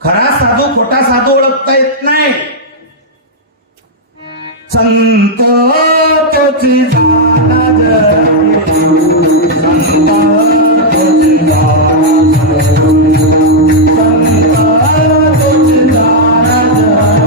खरा साधू खोटा साधू ओळखता येत नाही. संत तोची जाणा जगे, संत तोची जाणा जगे, संत तोची जाणा जगे,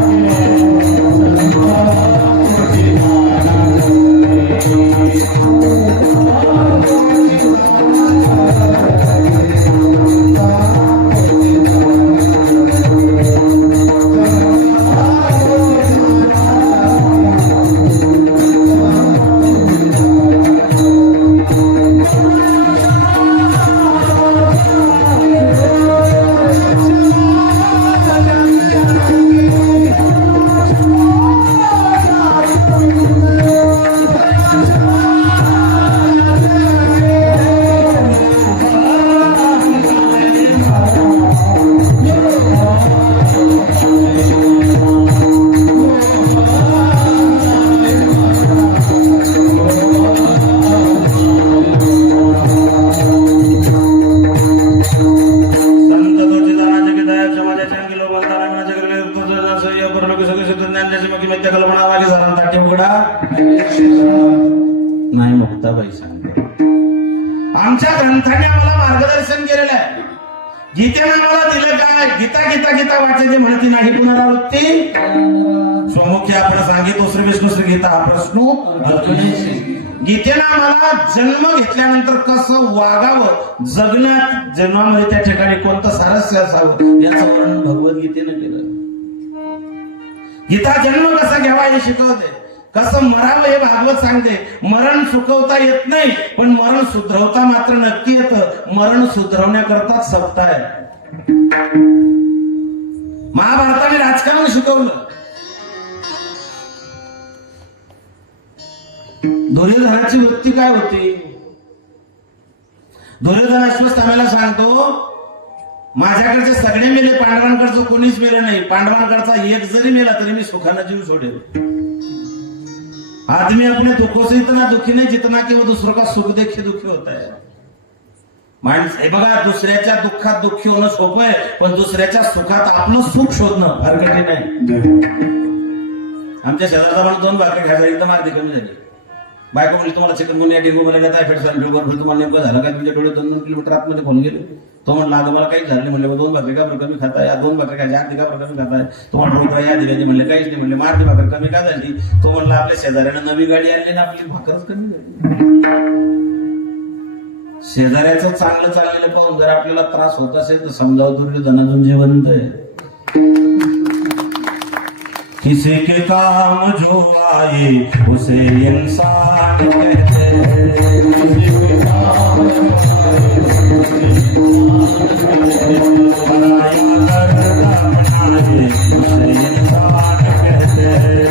नाही मुक्ताबाई सांगते. आमच्या ग्रंथाने आम्हाला मार्गदर्शन केलेलं आहे. गीतेने आम्हाला दिलं काय? गीता गीता गीता वाचायची म्हणती नाही पुनरावृत्ती स्वमुखी आपण सांगितलं श्री विष्णू श्री गीता हा प्रश्न. गीतेनं आम्हाला जन्म घेतल्यानंतर कसं वागावं, जगण्यात जन्मामध्ये त्या ठिकाणी कोणतं सारस्य असावं याचं वर्णन भगवद्गीतेनं केलं. गीता जन्म कसा घ्यावा हे शिकवते, कसं मरावं हे भागवत सांगते. मरण सुखवता येत नाही पण मरण सुधरवता मात्र नक्की येतं. मरण सुधरवण्याकरता सत्ता आहे. महाभारताने राजकारण शिकवलं. दुर्योधनाची वृत्ती काय होती? दुर्योधन अश्वत्थाम्याला सांगतो माझ्याकडचे सगळे मेले, पांडवांकडचं कोणीच मेलं नाही. पांडवांकडचा एक जरी मेला तरी मी सुखानं जीव सोडेल. आदमी अपने दुखों से इतना दुखी नहीं जितना कि वो दूसरों का सुख देखे दुखी होता है. माणूस हे बघा, दुसऱ्याच्या दुःखात दुःखी होणं सोपं आहे पण दुसऱ्याच्या सुखात आपलं सुख शोधणं फार कठीण आहे. आमच्या शेजारचा माणूस 2 भाकरी खायचा एकदम अर्धी कमी झाली. बायको म्हणजे तुम्हाला चिकनगुनिया डेंगू मला टायफॉइड सर्दी तुम्हाला नेमकं झालं काय? तुमच्या डोळे 2 किलोमीटर आतमध्ये खोलून गेले. तो म्हणला आता मला काहीच झालं नाही. म्हणले 2 भाकरी का कमी खाताय? 2 भाकरी खायची अर्धी का कमी खाताय? तुम्हाला रोग या दिव्याने म्हणले काहीच नाही. म्हणले मारती भाकर कमी का झाली? तो म्हणला आपल्या शेजाऱ्यानं नवी गाडी आणली ना आपली भाकरच कमी झाली. शेजाऱ्याचं चांगलं चाललेलं पाहून जर आपल्याला त्रास होत असेल तर समजावं दुर्योधनातून जिवंत आहे. किसी के काम जो आए उसे इंसान कहते हैं. पराया करता बनाए उसे इंसान कहते हैं.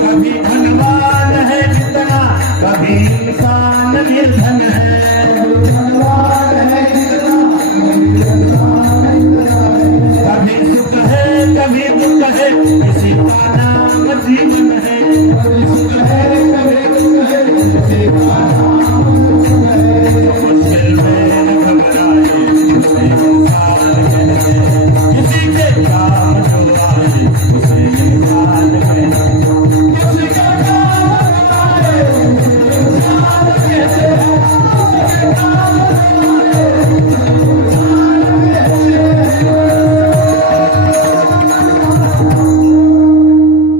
कभी धनवान है जितना कभी इंसान निर्धन है. कभी सुख है कभी दुख है इसी का नाम जीवन है. सुख है कभी दुख है इसी का नाम है. मुश्किल में न घबराए उसे इंसान कहते हैं. किसी के काम जो आए उसे इंसान कहते हैं. किसी के काम आए उसे इंसान कहते हैं.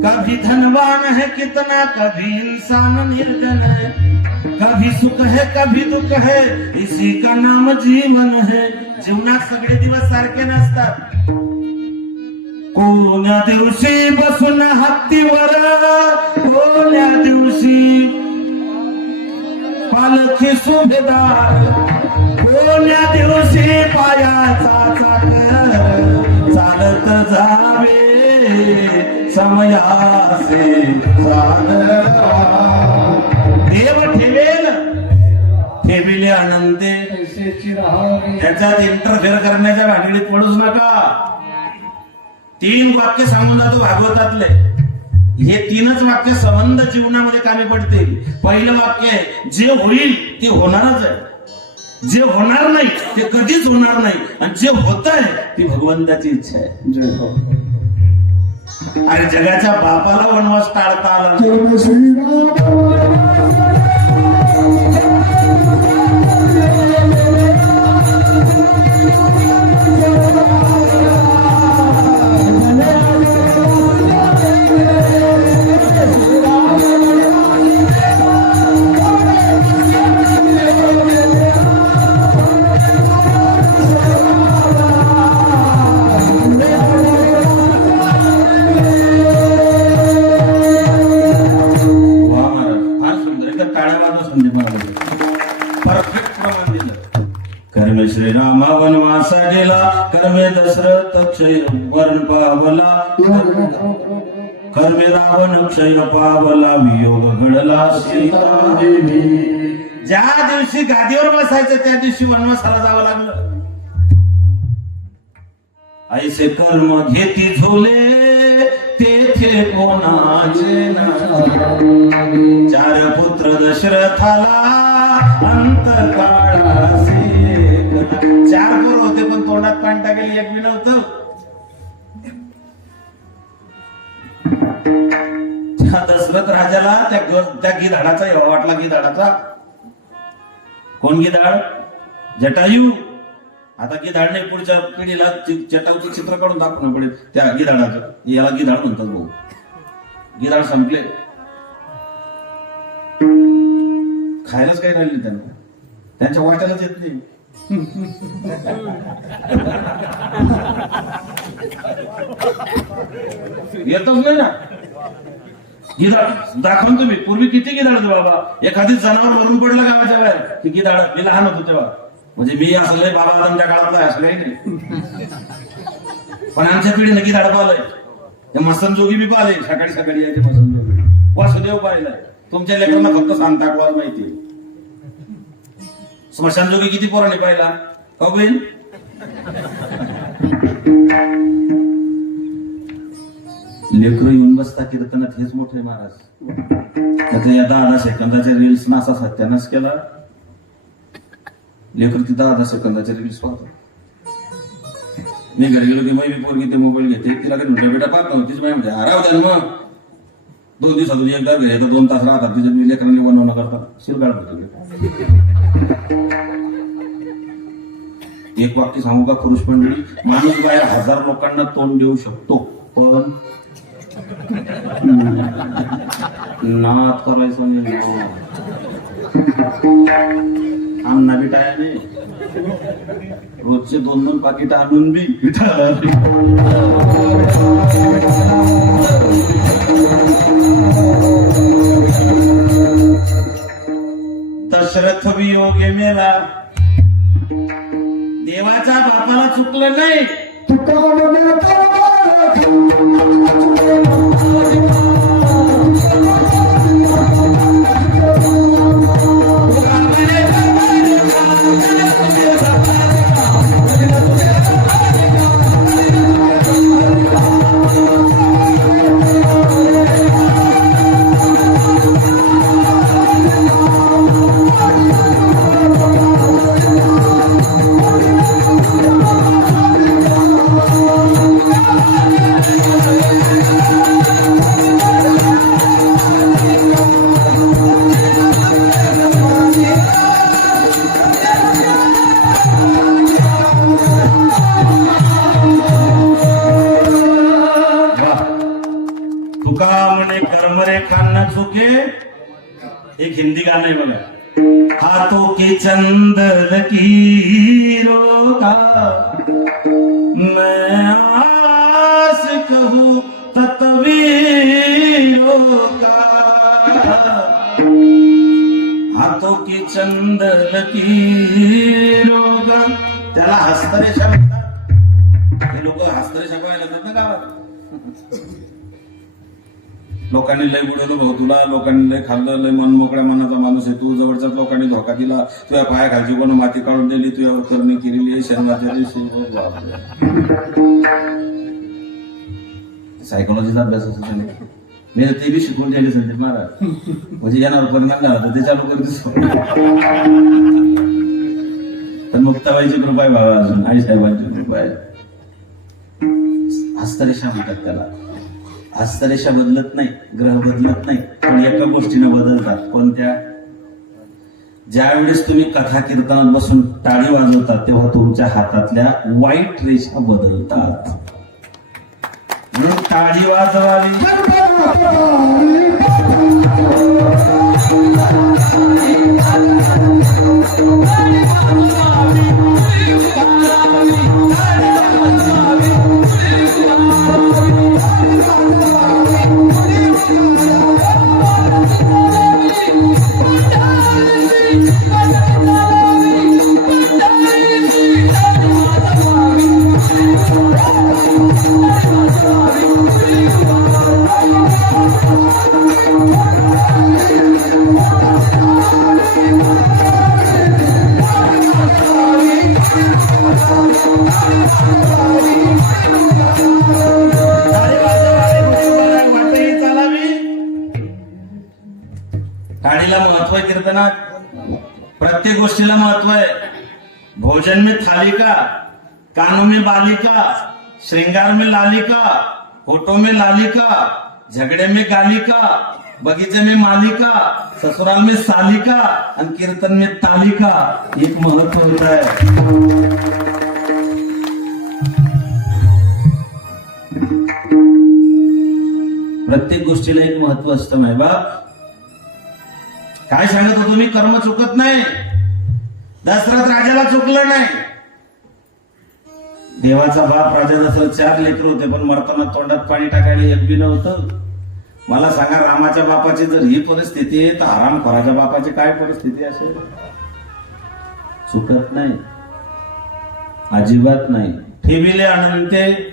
कभी धनवान है कितना कभी इंसान निर्धन है. कभी सुख है कभी दुख है इसी का नाम जीवन है. जीवनात सगळे दिवस सारखे नसतात. कोण्या दिवशी बसून हत्तीवर, कोण्या दिवशी पालखी सुभेदार, कोण्या दिवशी पायाचा चाकर चालत जावे समयासे देव ठेवेल ठेविले अनंते. त्याच्यात इंटरफेअर करण्याच्या भानगडीत पडूच नका. 3 वाक्य सांगून जातो भागवतातले. हे 3च वाक्य संबंध जीवनामध्ये कामी पडतील. पहिलं वाक्य आहे जे होईल ते होणारच आहे. जे होणार नाही ते कधीच होणार नाही, आणि जे होत आहे ती भगवंताची इच्छा आहे. जय हो. अरे जगाच्या बापाला वनवास टाळता आला नाही. जय श्रीराम. कर्मे श्रीरामा वनवासा गेला, कर्मे दशरथ क्षय वर्ण पावला, कर्मे रावण क्षय पावला, वियोग घडला सीतादेवी. ज्या दिवशी गादीवर बसायचं त्या दिवशी वनवासाला जावं लागलं. ऐसे कर्म घेती झोले तेथे कोणाचे नाही. 4 पुत्र दशरथाला अंतकाळासे. 4 पोर होते पण तोंडात पाणी टाकेल एक बी नव्हतं. त्या दशरथ राजाला त्या गिधाडाचा एवढा वाटला. गिधाडाचा कोण गिधाड? जटायू. आता गिधाड नाही, पुढच्या पिढीला जटायूचं चित्र काढून दाखवणं पडेल त्या गिधाडाचं. याला गिधाड म्हणतात भाऊ. गिधाड संपले, खायलाच काही राहिले त्यांना, त्यांच्या वाट्यालाच येत नाही. येतच नाही ना गिधाड. दाखवून तुम्ही पूर्वी किती गिधाड बाबा. एखादी जनावर मरून पडलं गावाच्या बाहेर की गिधाड. मी लहान होतो तेव्हा, म्हणजे मी असलंय बाबा आदमच्या काळातला असं काही नाही, पण आमच्या पिढीने गिधाड पाहिलंय. मसनजोगी बी पाहिले. सकाळी सकाळी यायचे मसनजोगी. वासुदेव पाहिलाय. तुमच्या लेकरांना फक्त सांता क्लॉज माहिती. स्मशानजोगी किती पोरांनी पाहिला का बहीण? लेकरं येऊन बसता कीर्तनात, हेच मोठे महाराज. आता या 10 सेकंदाच्या रील्स ना असा सत्यानाश केला. लेकर ती 10 सेकंदाच्या रील्स पाहतो. मी घरी गेलो की मी पोरगी ते मोबाईल घेते. तिला काही म्हटलं बेटा पाहत नव्हतीच म्हणजे हराव द्या मग. 2 दिवसातून एकदा घरी येतं, 2 तास राहतात. तिच्या लेकरांनी बनवणं करतात. शिरगाळ होतो. एक वाक्य सांगू का पुरुष मंडळी? माणूस बाहेर 1000 लोकांना तोंड देऊ शकतो, पण नाद करायचं नाही. अन्ना बी टायाने रोजचे 2-2 पाकिट आणून बी दशरथ वियोगे मेला. देवाच्या बापाला चुकलं नाही. एक हिंदी गाणं आहे बघा. हाथों के चंदन की रोका मैं आस कहूँ तत्वीरों का. हाथों की चंदन की रोका. त्याला हस्तरेषा म्हणतात. हे लोक हस्तरेषा पाहायला जातात ना गावात. लोकांनी लय बुडवलं भाऊ तुला, लोकांनी लय खाल्लं, लय मन मोकळ्या मनाचा माणूस आहे तू. जवळच्याच लोकांनी धोका दिला, तुझ्या पायाखालची कोण माती काढून दिली, तुझ्यावर करणी केलेली शनिवारच्या दिवशी. सायकोलॉजीचा अभ्यास असतो त्याने. मी ते बी शिकवून द्यायला संदीप महाराज, म्हणजे येणार परिणाम झाला तर ते चालू करत. मुक्ताबाईची कृपा आहे बाबा, अजून आई साहेबांची कृपा आहे. हस्तरेषा म्हणतात त्याला. हस्तरेषा बदलत नाही, ग्रह बदलत नाही, पण एका गोष्टीने बदलतात. कोणत्या? ज्यावेळेस तुम्ही कथा कीर्तनात बसून टाळी वाजवतात तेव्हा तुमच्या हातातल्या वाईट रेषा बदलतात. म्हणून टाळी वाजवावी. टाळीला महत्व आहे कीर्तनात. प्रत्येक गोष्टीला महत्व आहे. भोजन में थाली का, कानों में बालिका, श्रृंगार में लालिका, होठों में लालिका, झगड़े में गालिका, बगीचे में मालिका, ससुराल में सालिका आणि कीर्तन में तालिका. एक महत्व होता है. प्रत्येक गोष्टीला एक महत्व असतं माय बाप. काय सांगत होतो मी? कर्म चुकत नाही. दशरथ राजाला चुकलं नाही. देवाचा बाप राजा दशरथ 4 लेकर होते, पण मरताना तोंडात पाणी टाकायला एक बी नव्हतं. मला सांगा, रामाच्या बापाची जर ही परिस्थिती आहे तर हरामखोराच्या बापाची काय परिस्थिती असेल? चुकत नाही, अजिबात नाही. ठेविले अनंते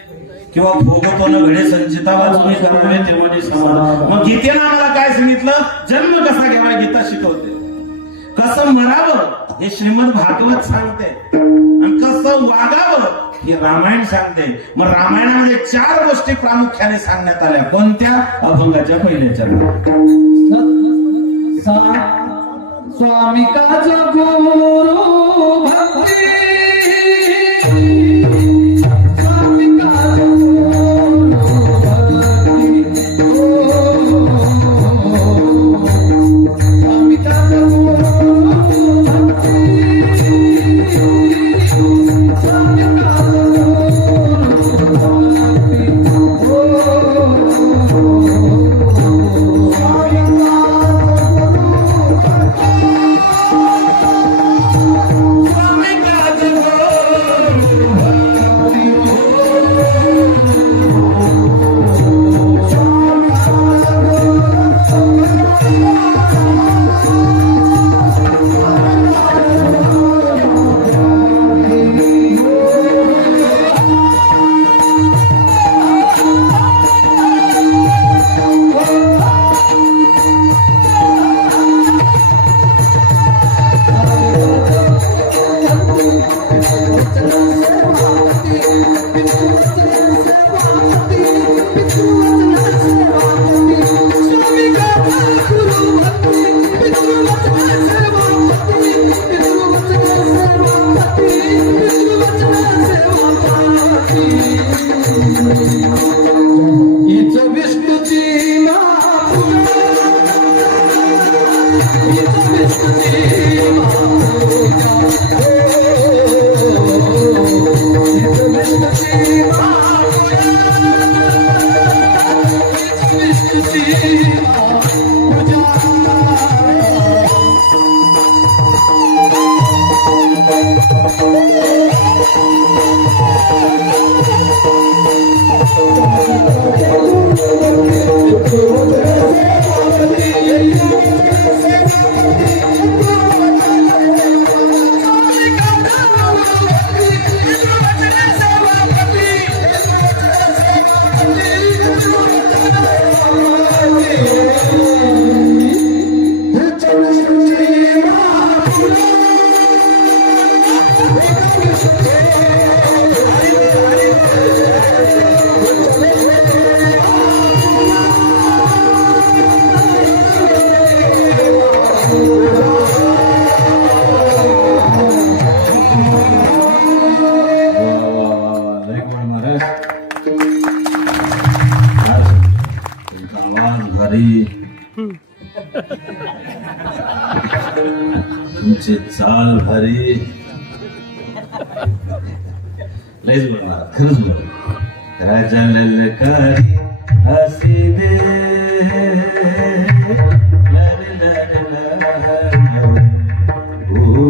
किंवा भोगतो न घडे संचिता वाचून करावे तेव्हा समाधान. मग गीतेनं आम्हाला काय सांगितलं? जन्म कसा घ्यावा गीता शिकवते. कसं मरावं हे श्रीमद भागवत सांगते, आणि कसं वागावं हे रामायण सांगते. मग रामायणामध्ये 4 गोष्टी प्रामुख्याने सांगण्यात आल्या. कोणत्या? अभंगाच्या पहिल्या चरणात. स्वामी काज गुरु भक्ती, स्वामी काज गुरु भक्ती, स्वामी काज गुरु भक्ती, स्वामी काज तुमची चाल भारी. लयच बोलणार, खरंच बोल. राजा ललकारी हसी दे लरे लरे लरे ओ.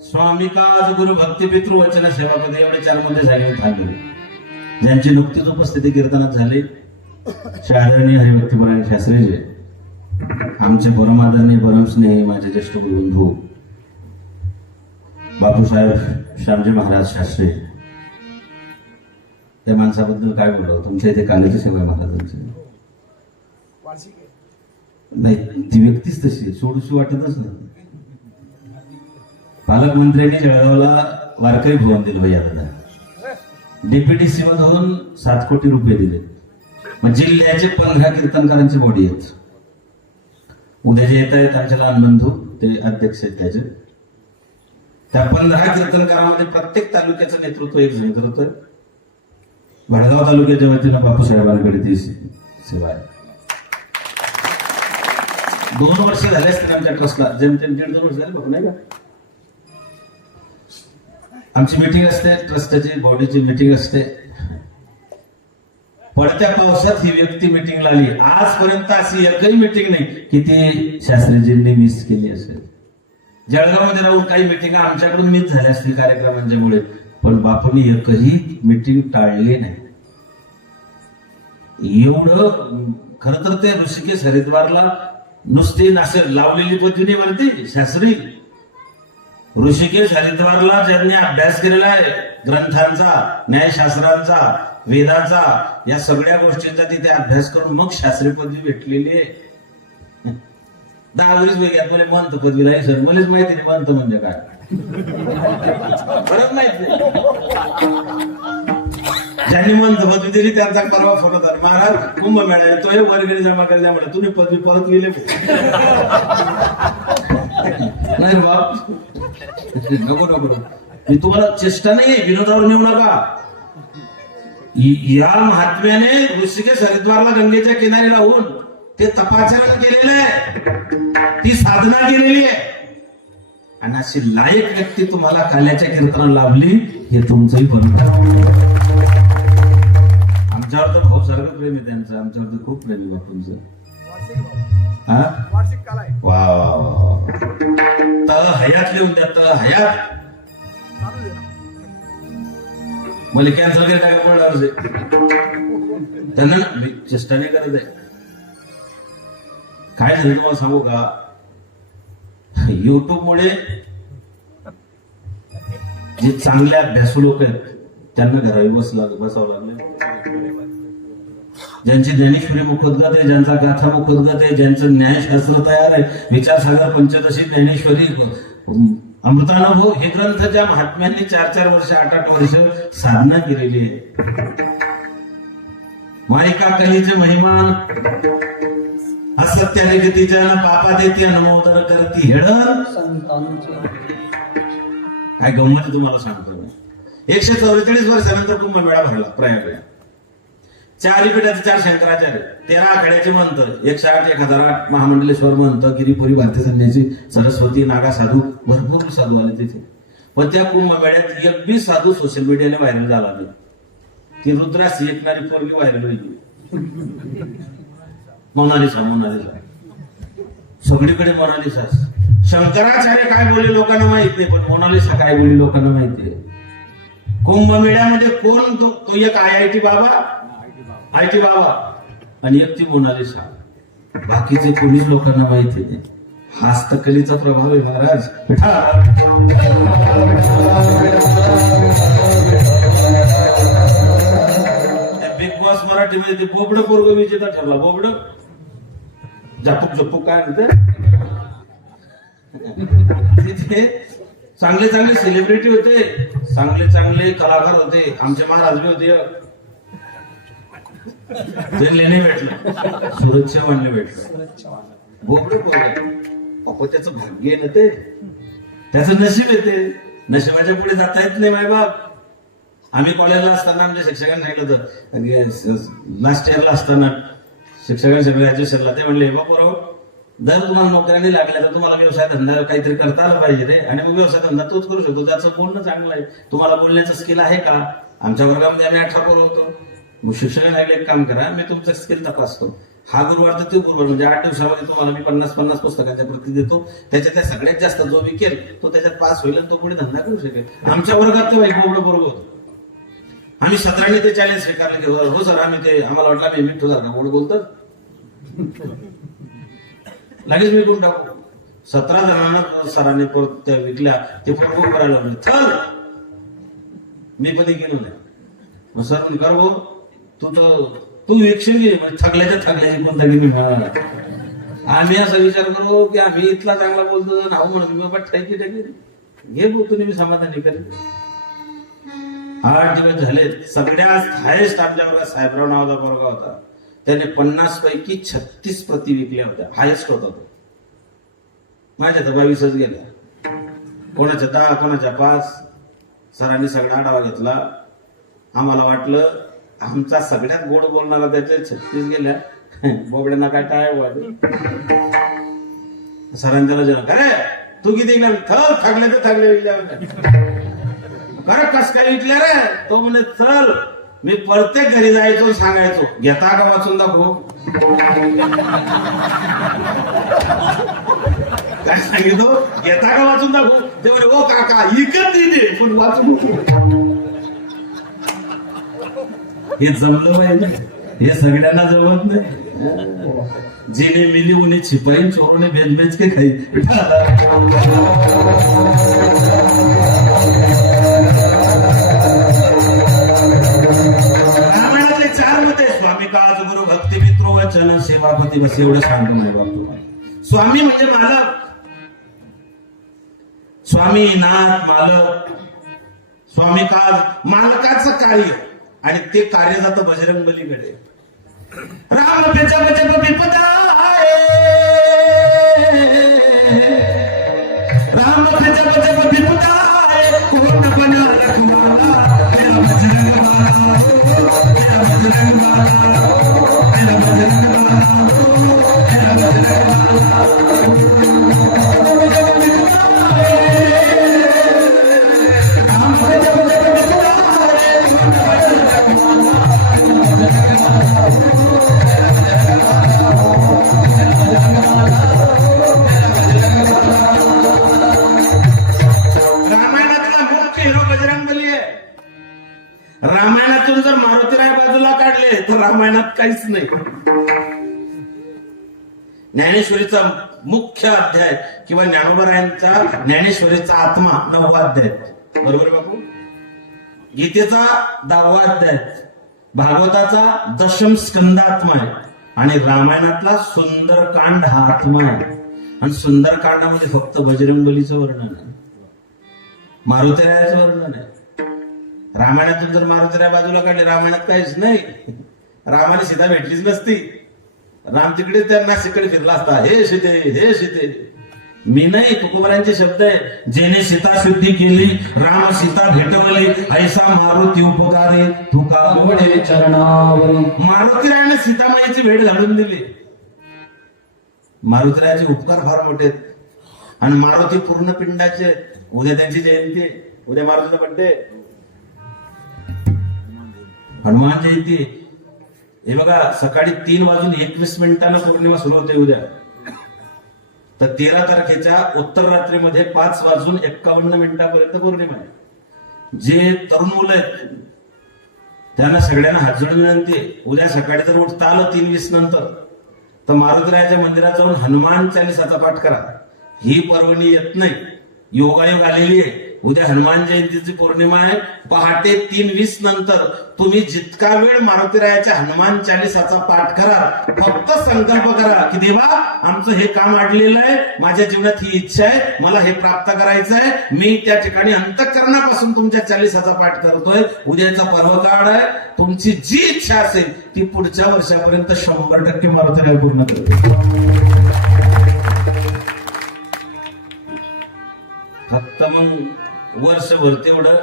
स्वामी काज गुरु भक्ती पितृ वचन सेवापदी एवढे 4 मध्ये झाले थांबले. ज्यांची नुकतीच उपस्थिती कीर्तनात झाली आदरणीय हरिभक्तीपरायण शास्त्रीजी, आमचे परमादरणीय परमस्नेही माझे ज्येष्ठ गुरुबंधू बापूसाहेब श्यामजी महाराज शास्त्री. त्या माणसाबद्दल काय बोलावं, तुमच्या इथे काल्याची सेवा आहे महाराजांची. नाही, ती व्यक्तीच तशी सोडूशी वाटतच नाही. पालकमंत्र्यांनी जळगावला वारकरी भवन दिलं भैया दादा. डीपीडीसी मधून 7 कोटी रुपये दिले. मग जिल्ह्याचे 15 कीर्तनकारांचे बॉडी आहेत. उद्या जे येत आहेत आमचे लहान बंधू ते अध्यक्ष आहेत त्याचे. त्या 15 कीर्तनकारांमध्ये प्रत्येक तालुक्याचं नेतृत्व एक जण करतोय. भडगाव तालुक्याच्या वतीनं बापूसाहेबांकडे ती सेवा आहे. 2 वर्ष झाले असतील आमच्या ट्रस्टला, जेमतेम 1.5-2 वर्ष झाले बापू, नाही का. आमची मीटिंग असते, ट्रस्टची बॉडीची मीटिंग असते. पडत्या पावसात ही व्यक्ती मीटिंगला आली. आजपर्यंत अशी एकही मीटिंग नाही की ती शास्त्रीजींनी मिस केली असेल. जळगावमध्ये राहून काही मीटिंग आमच्याकडून मिस झाल्या असतील कार्यक्रमांच्यामुळे, पण बापूंनी एकही मीटिंग टाळली नाही. एवढं खरं तर ते ऋषिकेश हरिद्वारला नुसती नाशर लावलेली पद्धतीने वरती शास्त्री. ऋषिकेश हरिद्वारला ज्यांनी अभ्यास केलेला आहे ग्रंथांचा, न्यायशास्त्रांचा, वेदाचा, या सगळ्या गोष्टींचा तिथे अभ्यास करून मग शास्त्री पदवी भेटलेली आहे. 10-20 वैज्ञात मला मंत पदवीला आहे सर, मलाच माहिती नाही मंत म्हणजे काय. खरंच माहित नाही. ज्यांनी मंत पदवी दिली त्यांचा परवा फोन होता, महाराज कुंभमेळा येतोय, वर्गणी जमा करायला म्हणा, तुम्ही पदवी परत लिहिले नाही बाप. नको नको, मी तुम्हाला चेष्टा नाही, विनोदावर नेऊ नका. या महात्म्याने ऋषिकेश हरिद्वारला गंगेच्या किनारी राहून ते तपाचरण केलेलं आहे, ती साधना केलेली आहे. आणि अशी लायक व्यक्ती तुम्हाला काल्याच्या कीर्तनाला लाभली, हे तुमचंही बंद. आमच्यावर तर भाऊ सारखं प्रेम आहे त्यांचं, आमच्यावर तर खूप प्रेम आहे बापूंचं. वा तळ हयात लिहून द्या, तळ हयात. मला कॅन्सल केलं काय पडणार त्यांना चेष्टा नाही करत आहे. काय झालं तुम्हाला सांगू का, युट्यूब मुळे जे चांगले अभ्यासू लोक आहेत त्यांना घरावी बसावं लागले. ज्यांची ज्ञानेश्वरी मुखोद्गत आहे, ज्यांचा गाथा मुखोद्गत आहे, ज्यांचं न्यायशास्त्र तयार आहे, विचारसागर पंचदशी ज्ञानेश्वरी अमृतानुभव, हे ग्रंथ ज्या महात्म्यांनी 4-4 वर्ष 8-8 वर्ष साधना केलेली आहे. मायका कलीचे महिमान असत्याने गती जन पापा देती अनुमोदन करती हेड. काय गंमत तुम्हाला सांगतो. 144 वर्षानंतर कुंभमेळा भरला प्रयागला. 4 पीठाचे 4 शंकराचार्य, 13 आखाड्याचे मंत, 108, 1008 महामंडलेश्वर मंत, गिरीपुरी भारतीय संन्यासी, सरस्वती, नागा साधू, भरपूर साधू आले तिथे. पण त्या कुंभमेळ्यात एक बी साधू सोशल मीडियाने व्हायरल झाला नाही. ती रुद्रास ऐकणारी पोरगी व्हायरल होईल. मोनालिसा सगळीकडे मोनालिसा. शंकराचार्य काय बोलले लोकांना माहित नाही, पण मोनालिसा काय बोलली लोकांना माहिती आहे. कुंभमेळ्यामध्ये कोण तो एक IIT बाबा आणि एक ती मोनालिसा. बाकीचे कोणीच लोकांना माहिती नाही. हस्तकलेचा प्रभाव आहे महाराज. बिग बॉस मराठीमध्ये ते बोबड पोरग विजेता ठरला. बोबड झपूक काय म्हणते तिथे चांगले सेलिब्रिटी होते, चांगले कलाकार होते. आमचे महाराज बी होते. ते लेणे भेटलं, सुरक्षा मानले भेटलं. बोबड पोरग त्याचं भाग्य आहे ना, ते त्याचं नशीब येते. नशिबाच्या पुढे जाता येत नाही मायबाप. आम्ही कॉलेजला असताना आमच्या शिक्षकांनी सांगितलं होतं, लास्ट इयरला असताना शिक्षकांनी ग्रॅज्युएशनला ते म्हणले, बापूराव जर तुम्हाला नोकऱ्याने लागल्या तर तुम्हाला व्यवसाय धंदा काहीतरी करता आला पाहिजे रे. आणि मग व्यवसाय धंदा तोच करू शकतो, त्याचं बोलणं चांगलं आहे. तुम्हाला बोलण्याचं स्किल आहे का? आमच्या वर्गामध्ये आम्ही 18 पोरं होतो. मग शिक्षकाने सांगितलं एक काम करा, मी तुमचं स्किल तपासतो. हा गुरुवार तर ते गुरुवार, म्हणजे 8 दिवसामध्ये तुम्हाला मी 50 पुस्तकाच्या प्रती देतो. त्याच्यातल्या सगळ्यात जास्त जो विकेल तो त्याच्यात पास होईल आणि तो पुढे धंदा करू शकेल. आमच्या वर्गात ते बोबडं बरोबर होतं. आम्ही 17 ते चॅलेंज स्वीकारले की हो सर, आम्ही ते आम्हाला वाटलं आम्ही मिठू सारखा गोड बोलतो, लगेच मी कोण टाकू. 17 जणांना सरांनी त्या विकल्या. ते फोन करायला लागले, चल मी कधी गेलो नाही. मग सर म्हणजे कर भाऊ, तू विकशील घे. थकल्याच्या कोणता गेली. आम्ही असा विचार करू की आम्ही इथला चांगला बोलतो, नाव म्हणून मी बाबा टाकी घे भाऊ, तुम्ही मी समाधानी करेन. 8 दिवस झाले. सगळ्यात हायेस्ट आमच्या वर्गात साहेबराव नावाचा पोरगा होता. त्याने 50 पैकी 36 प्रती विकल्या होत्या. हायेस्ट होता तो. माझ्या तर 22च गेल्या, कोणाच्या 10, कोणाच्या 5. सरांनी सगळा आढावा घेतला. आम्हाला वाटलं आमचा सगळ्यात गोड बोलणारा त्याच्या 36 गेल्या, बोबड्यांना काय टाळ वाटलं. सरांच्या लजन अरे तू किती थकले तर थकले खरं कस काय विकल्या रे. तो म्हणे चल मी प्रत्येक घरी जायचो सांगायचो घेता का वाचून दाखव. काय सांगितलं घेता का वाचून दाखव. ते म्हणे ओ काका इकत दिले पण वाचून. हे जमलं पाहिजे, हे सगळ्यांना जमत नाही. जिने मिली उन्हें छिपाई, चोरों ने बेच बेच के खाई. रामायणातले 4 मते स्वामी काज गुरु भक्ती मित्रो वचन सेवापती बस एवढं सांगतो नाही बाबा. स्वामी म्हणजे मालक, स्वामी नाथ मालक. स्वामी काज मालकाचं कार्य, आणि ते कार्य जातं बजरंग बलीकडे. राम पेचा विपदा आहे, राम पेचा विपदा आहे, कोण बना रखवाला मेरा बजरंग बाला, मेरा बजरंग बाला, मेरा बजरंग बाला, मेरा बजरंग रामायणातून जर मारुतीराय बाजूला काढले तर रामायणात काहीच नाही. ज्ञानेश्वरीचा मुख्य अध्याय किंवा ज्ञानोबरायांचा ज्ञानेश्वरीचा आत्मा 9वा अध्याय, बरोबर बापू. गीतेचा 10वा अध्याय, भागवताचा 10म स्कंदात्मा आहे, आणि रामायणातला सुंदरकांड हा आत्मा आहे. आणि सुंदरकांडामध्ये फक्त बजरंगबलीचं वर्णन आहे, मारुतीरायाचं वर्णन आहे. रामायणातून जर मारुतीराय बाजूला काढले रामायणात काहीच नाही. रामाने सीता भेटलीच नसती. राम तिकडे त्यांना नाशिककडे फिरला असता. हे सीते, हे सीते. मी नाही, तुकोबरांचे शब्द आहे. जेने सीता शुद्धी केली, राम सीता भेटवली, ऐसा मारुती उपकारे तुका गोडे चरणावर. मारुतीरायाने सीतामाईची भेट घालून दिली. मारुतीरायाचे उपकार फार मोठे आहेत. आणि मारुती पूर्ण पिंडाचे. उद्या त्यांची जयंती आहे, उद्या मारुतीचा बड्डे, हनुमान जयंती. हे बघा सकाळी 3:21 पौर्णिमा सुरू होते उद्या. तर 13 तारखेच्या उत्तर रात्रीमध्ये 5:51 पौर्णिमा आहे. जे तरुण मुलं आहेत त्यांना सगळ्यांना हात जोडून विनंती आहे, उद्या सकाळी जर उठता आलं 3:20 नंतर तर मारुतीरायाच्या मंदिरात जाऊन हनुमान चालीसाचा पाठ करा. ही पर्वणी येत नाही, योगायोग आलेली आहे. उद्या हनुमान जयंतीची पौर्णिमा आहे. पहाटे 3:20 नंतर तुम्ही जितका वेळ मारुतीरायाच्या हनुमान चालीसाचा पाठ करा. फक्त संकल्प करा की देवा आमचं हे काम अडलेलं आहे, माझ्या जीवनात ही इच्छा आहे, मला हे प्राप्त करायचं आहे. मी त्या ठिकाणी अंतःकरणापासून तुमच्या चालीसाचा पाठ करतोय. उद्याचा पर्व काळ आहे. तुमची जी इच्छा असेल ती पुढच्या वर्षापर्यंत 100% मारुतीराय पूर्ण करतो. फक्त मग वर्षभर तेवढं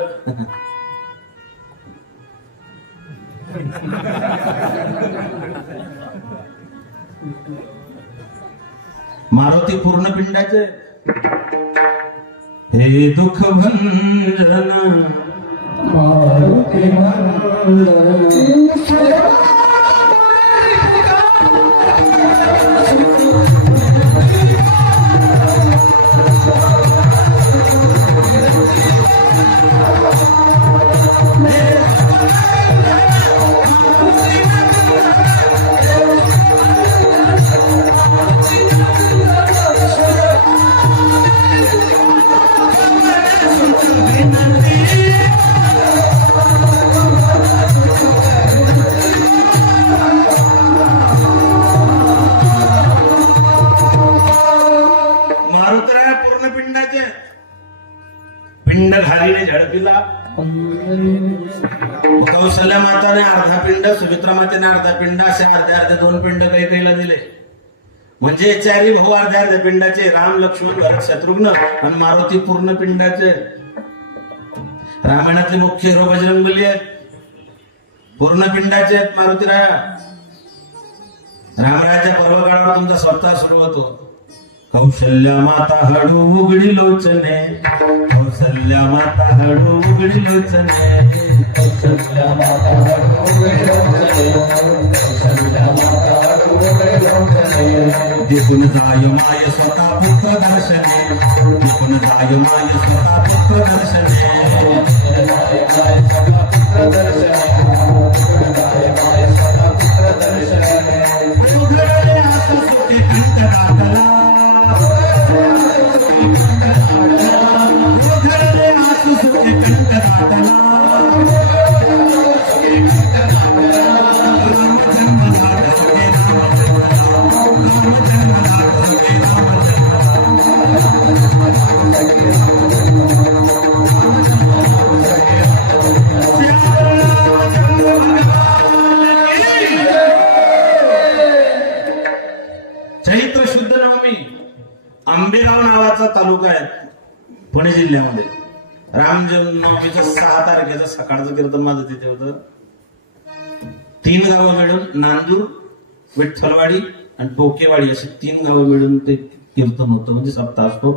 मारुती पूर्ण पिंडाचे हे दुःख भंजन मारुती मारुतराया पूर्ण पिंडाचे पिंड घालीने झडपिला कौशल्या माताने अर्धा पिंड सुमित्रा मातेने अर्धा पिंड असे अर्धे अर्धे दोन पिंड काही काहीला दिले म्हणजे चारी भाऊ अर्ध्या अर्ध्या पिंडाचे राम लक्ष्मण भरत शत्रुघ्न आणि मारुती पूर्ण पिंडाचे रामायणातले मुख्य हिरो बजरंगबली आहेत पूर्ण पिंडाचे आहेत मारुतीराया रामरायाच्या पर्वकाळावर तुमचा सप्ताह सुरू होतो कौशल्या माता हळू उघडी लोचने कौशल्या माता हळू उघडी लोचने कौशल्या माता हळू देखून जाय माय स्वतः पुत्र दर्शने देखून जाय माय स्वतः पुत्र दर्शने उघडले हात सुटे कंठ दाटला उघडले हात सुटे कंठ दाटला चैत्र शुद्ध नवमी आंबेगाव नावाचा तालुका आहे पुणे जिल्ह्यामध्ये राम जन्मनवमीचं 6 तारखेचं सकाळचं कीर्तन माझं तिथे होतं 3 गावं मिळून नांदूर विठ्ठलवाडी आणि टोकेवाडी अशी 3 गावं मिळून ते कीर्तन होतं म्हणजे सप्ताह असतो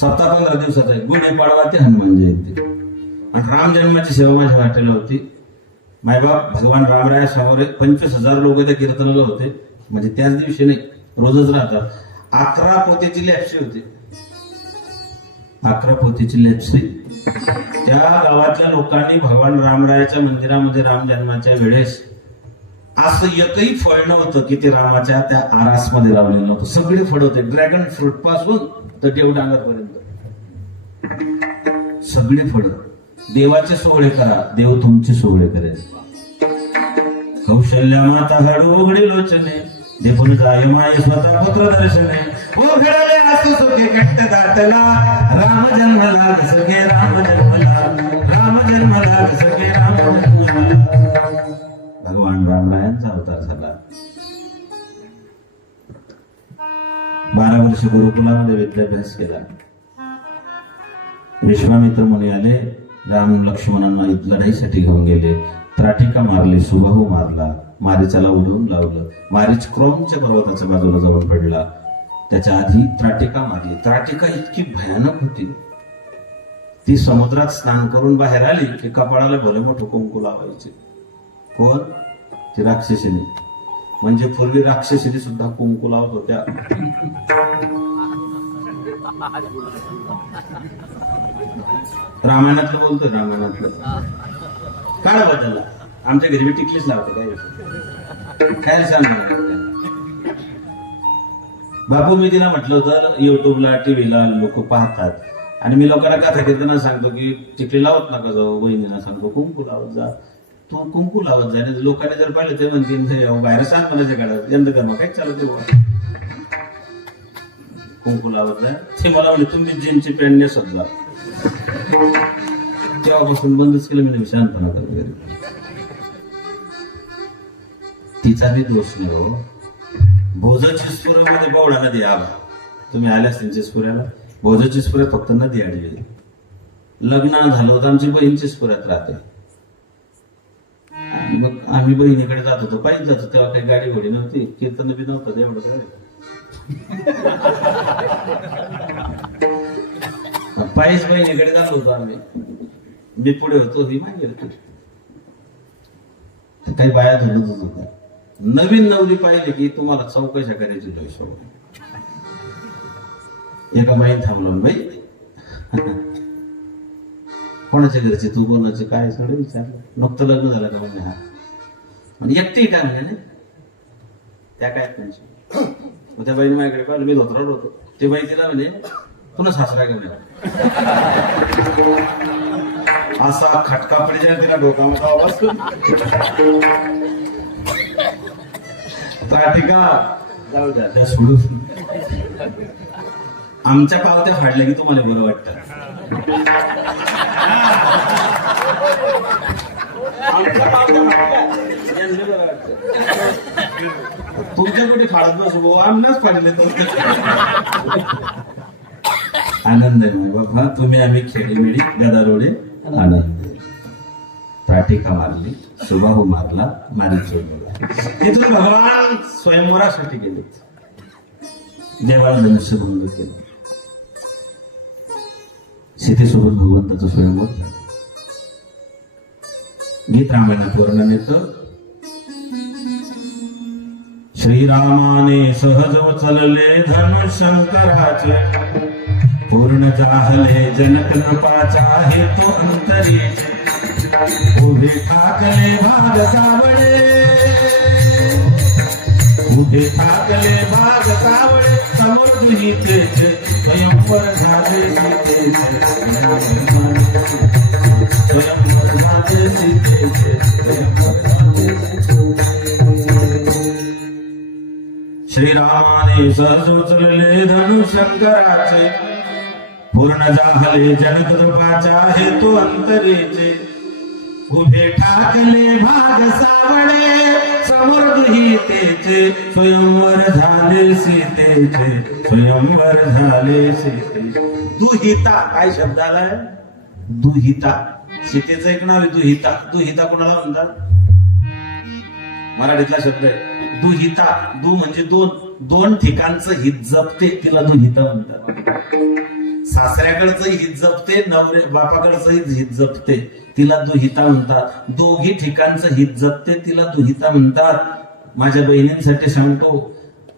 सप्ताह 15 दिवसाचा आहे गुढीपाडवा ते हनुमान जयंती आणि राम जन्माची सेवा माझ्या वाटेला होती मायबाप भगवान रामराया समोर 25,000 लोक त्या कीर्तनाला होते म्हणजे त्याच दिवशी नाही रोजच राहतात 11 पोतेची लॅप्सी होती 11 पोतेची लॅप्सी त्या गावातल्या लोकांनी भगवान रामरायाच्या मंदिरामध्ये राम जन्माच्या वेळेस असं एकही फळ नव्हतं की ते रामाच्या त्या आरासमध्ये लावलेलं नव्हतं सगळे फळ होते ड्रॅगन फ्रूट पासून तर देवडांगरपर्यंत सगळे फळ देवाचे सोहळे करा देव तुमचे सोहळे करेल कौशल्या माता हळू उघडी लोचने देखून जाय माय स्वतः पुत्र दर्शने उघडले असू सुखे कंठ दाटला राम जन्मला सखे राम जन्मला राम जन्मला सखे राम जन्मला भगवान रामरायांचा अवतार झाला 12 वर्ष गुरुकुलामध्ये विद्याभ्यास केला विश्वामित्र मुनी आले राम लक्ष्मणांना लढाईसाठी घेऊन गेले त्राटिका मारली सुबाहू मारला मारीचाला उडवून लावलं मारीच क्रोमच्या पर्वताच्या बाजूला जाऊन पडला त्याच्या आधी त्राटिका मारली त्राटिका इतकी भयानक होती ती समुद्रात स्नान करून बाहेर आली की कपाळाला भले मोठं कुंकू लावायचे कोण ती राक्षसीने म्हणजे पूर्वी राक्षसीने सुद्धा कुंकू लावत होत्या रामायणातलं बोलतोय रामायणातलं काळ बदलला आमच्या घरी टिकलीच लावते काय सांगणार बापू मी तिला म्हटलं होतं युट्यूबला टीव्हीला लोक पाहतात आणि मी लोकांना कथा कीर्तना सांगतो की टिकली लावत नका जाऊ बहिणीला सांगतो कुंकू लावत जा तू कुंकू लावत जा लोकांनी जर पाहिलं ते म्हणतील बाहेर सांग मला काढत यंद कर्म काय चालत कुंकू लावत जा ते मला म्हणजे तुम्ही जीनची पॅन्ट नेसत जा तेव्हापासून बंदच केलं मी शांतपणा करत तिचा बी दोष नाही हो भोजची स्पुरामध्ये बवडा नदी आला तुम्ही आल्यास त्यांच्या स्पुऱ्याला भोजची स्पुऱ्यात फक्त नदी आली लग्न झालं होतं आमची बहीणची स्पुऱ्यात राहते मग आम्ही बहिणीकडे जात होतो पायी जातो तेव्हा काही गाडी घोडी नव्हती कीर्तन बी नव्हतं एवढं काय पायीच बहिणीकडे जात होतो आम्ही. मी पुढे होतो, ही मागे होती. काही बाया धरतच होत्या. नवीन नवरी पाहिली की तुम्हाला चौकशा करायची पैशावर. एका बाई थांबलो, बाई कोणाच्या घरचे तू, कोणाचे काय, सगळं विचारलं. नुकतं लग्न झालं का म्हणजे? हा. म्हणजे एकटी काय म्हणजे नाही त्या काय त्यांची. त्या बाईने माझ्याकडे पाहिलं, मी धोत्रावर होतो. ते बाई तिला म्हणजे पुन्हा सासरा का म्हणे. असा खटका पडी जाईल तिला डोकामध्ये आवाज का जाऊ द्या त्या सोडून. आमच्या पावत्या फाडल्या की तुम्हाला बरं वाटतं. आमच्या पावत्या फाडल्या यांना बरं वाटतं. तुमच्या कुठे फाडत बसू भाऊ, आमनाच फाडले. आनंद आहे बाबा. तुम्ही आम्ही खेळीमेळी गदारोडे आनंद. प्राटिका मारली, सुबाहू मारला, मारी चोरला. तिथून भगवान स्वयंवरासाठी गेले. देवाला धनुष्य भंग केलं. सीतेसोबत भगवंताचं स्वयंवर झालं. गीत रामायणात वर्णन येतं. श्रीरामाने सहज उचलले धनुशंकराचे, पूर्ण जाहले जनक नृपाचा हेतू अंतरीचे. उभे ठाकले भाग सावळे, उभे ठाकले भाग सावळे, समोर दुहितेचे स्वयंवर झाले सीतेचे. स्वयंवर झाले सीतेचे, स्वयंवर झाले सीतेचे. श्रीरामाने सहज उचलले धनुशंकराचे, पूर्ण जाहले जनक नृपाचा हेतू अंतरीचे. उभे ठाकले भाग सावळे, समोर दुहितेचे स्वयंवर झाले सीतेचे, स्वयंवर झाले सीतेचे. दुहिता काय शब्द आलाय? दुहिता. सीतेचं एक नाव आहे दुहिता. दुहिता कोणाला म्हणतात? मराठीतला शब्द आहे दुहिता. दु म्हणजे दोन, दोन ठिकाणचं हित जपते, तिला दुहिता म्हणतात. सासऱ्याकडचं हित जपते, नवरे बापाकडचं हित जपते, तिला दुहिता म्हणतात. दोघी ठिकाणचं हित जपते, तिला दुहिता म्हणतात. माझ्या बहिणींसाठी सांगतो,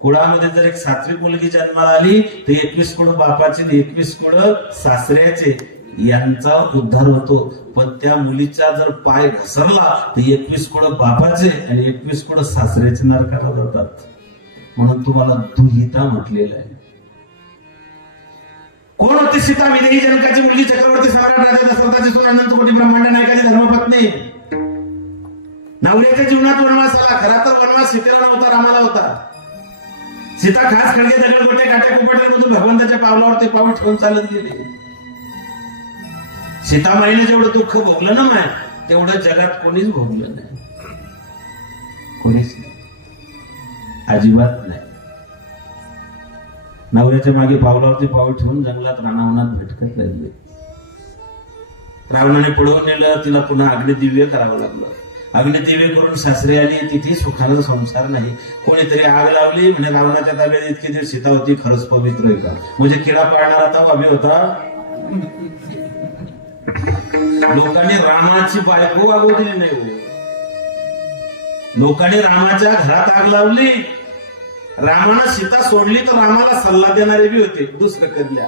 कुळामध्ये जर एक सात्विक मुलगी जन्माला आली तर 21 कुळ बापाचे, 21 कुळ सासऱ्याचे, यांचा उद्धार होतो. पण त्या मुलीचा जर पाय घसरला तर 21 कुळ बापाचे आणि 21 कुळ सासऱ्याचे नरकाला जातात. म्हणून तुम्हाला दुहिता म्हटलेलं आहे. कोण होती सीता? विदेही जनकाची मुलगी, चक्रवर्ती सम्राट राजा दशरथाची सून, अनंत कोटी ब्रह्मांड नायकाची धर्मपत्नी. नवऱ्याच्या जीवनात वनवास आला. खरा तर वनवास सीतेला नव्हता, रामाला होता. सीता खास खडगे दगड गोटे काटे कुपटमधून भगवंताच्या पावलावरती पाऊल ठेवून चालत गेली. सीतामाईने जेवढं दुःख भोगलं ना माय, तेवढं जगात कोणीच भोगलं नाही. कोणीच नाही, अजिबात नाही. नवऱ्याच्या मागे पावलावरती पाऊल ठेवून जंगलात रानावनात भटकत राहिले. रावणाने पळवून नेलं, तिला पुन्हा अग्निदिव्य करावं लागलं. अग्निदिव्य करून सासरे आली. तिथे सुखाचा संसार नाही. कोणीतरी आग लावली म्हणजे रावणाच्या ताब्यात इतकी दिवस सीता होती. खरंच पवित्र आहे का? म्हणजे किडा पाळणारा तो अभि होता. लोकांनी रामाची बायको वागवू दिली नाही. लोकांनी रामाच्या घरात आग लावली. रामानं सीता सोडली तर रामाला सल्ला देणारे बी होते. दुसरं कधल्या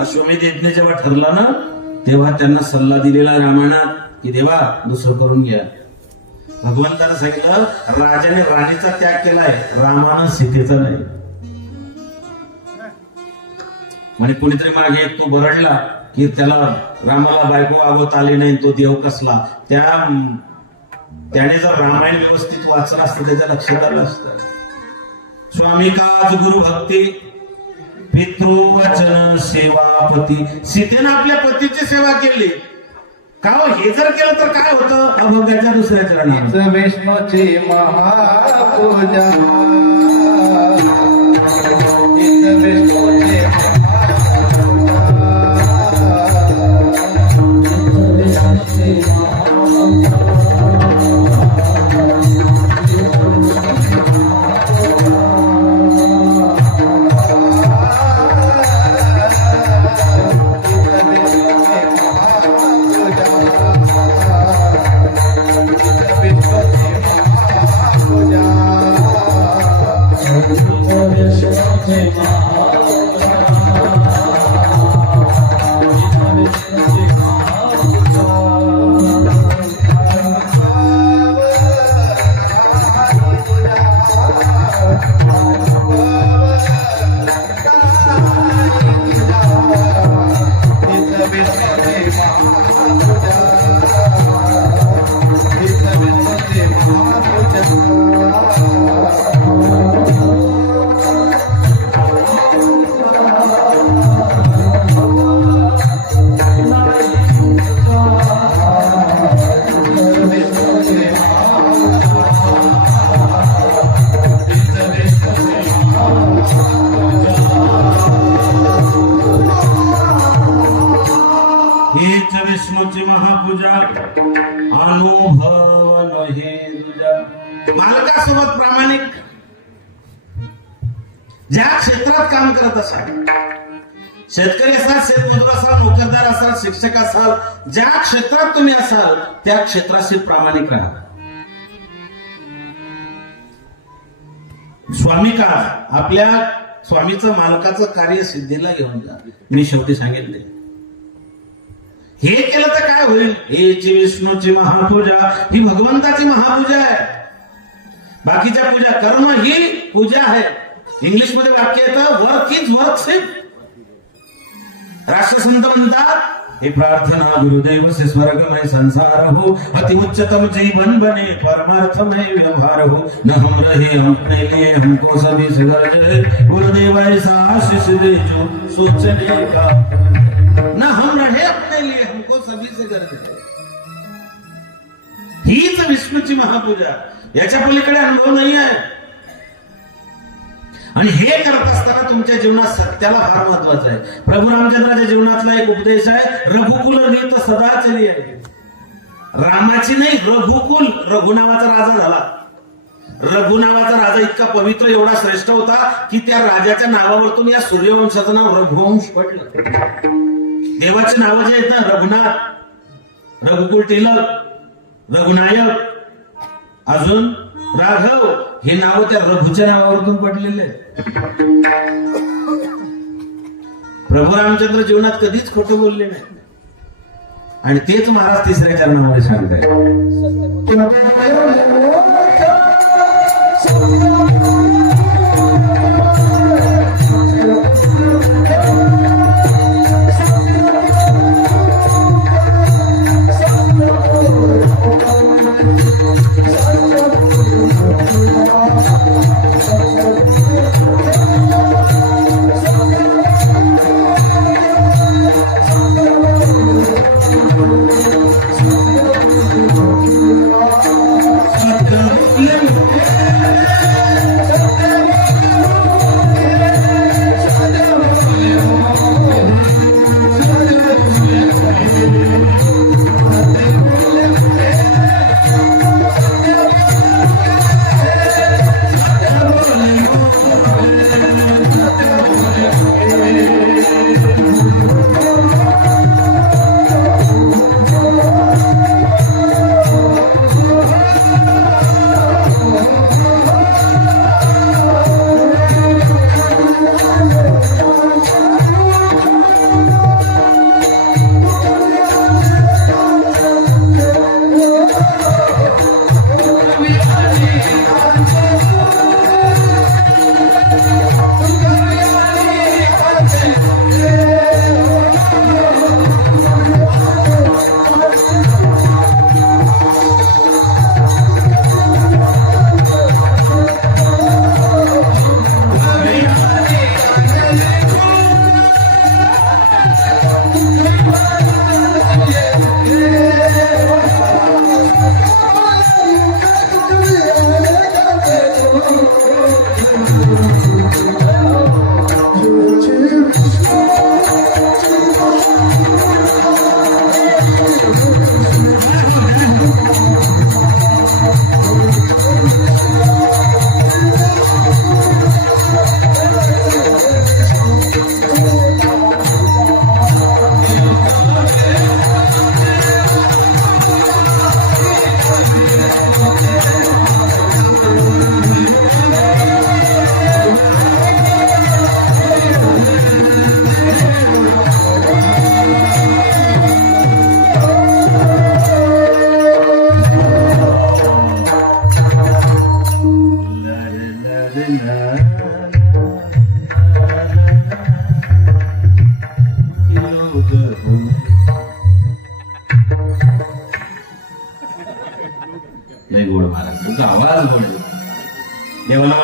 अश्वमेध यज्ञ जेव्हा ठरला ना, तेव्हा त्यांना सल्ला दिलेला रामायणात की देवा दुसरं करून घ्या. भगवंतानं सांगितलं राजाने राणीचा त्याग केलाय, रामानं सीतेचा नाही. म्हणजे कोणीतरी मागे एक तो बरडला की त्याला रामाला बायको वागवता आली नाही, तो देव कसला. त्याने जर रामायण व्यवस्थित वाचलं असतं त्याच्या लक्षात आलं असतं. स्वामी काज गुरु भक्ती पितृवचन सेवापती. सीतेनं आपल्या पतीची सेवा केली का हो? हे जर केलं तर काय होतं? अभोग्याच्या दुसऱ्या चरणात विष्णूची महापूजा, विष्णूची हीच विष्णूची महापूजा अनुभव नहे तुझा. मालकासोबत प्रामाणिक ज्या क्षेत्रात काम करत असाल, शेतकरी असाल, शेतमजूर असाल, नोकरदार असाल, शिक्षक असाल, ज्या क्षेत्रात तुम्ही असाल त्या क्षेत्राशी प्रामाणिक राहा. स्वामी का आपल्या स्वामीचं मालकाचं कार्य सिद्धीला घेऊन जा. मी शेवटी सांगितले हे केलं तर काय होईल. हेची विष्णूची महापूजा ही भगवंताची महापूजा आहे. बाकीच्या पूजा कर्म ही पूजा आहे. इंग्लिश मध्ये वाक्य येतं वर्क इज वर्कशिप. राष्ट्रसंत म्हणतात हे प्रार्थना गुरुदेव से स्वर्गमय संसार हो, अति उच्चतम जीवन बने परमार्थमय व्यवहार हो. न हम रहे अपने लिए हमको सभी से गर्ज है, गुरुदेव ऐसा आशीष दे जो सोचने का. न हम रहे अपने लिए हमको सभी से गर्ज है. हीच विष्णूची महापूजा. याच्या पलीकडे अनुभव नाही आहे. आणि हे करत असताना तुमच्या जीवनात सत्याला फार महत्वाचं आहे. प्रभू रामचंद्राच्या जीवनातला एक उपदेश आहे, रघुकुल रीत सदा चली आहे. रामाची नाही, रघुकुल. रघु नावाचा राजा झाला. रघु नावाचा राजा इतका पवित्र, एवढा श्रेष्ठ होता की त्या राजाच्या नावावरतून या सूर्यवंशाचं नाव रघुवंश पडलं. देवाची नावं जे आहेत ना, रघुनाथ, रघुकुल टिलक, रघुनायक, अजून राघव, हे नाव त्या रघुच्या नावावरून पडलेले. प्रभू रामचंद्र जीवनात कधीच खोटं बोलले नाही. आणि तेच महाराज तिसऱ्या चरणामध्ये सांगताय.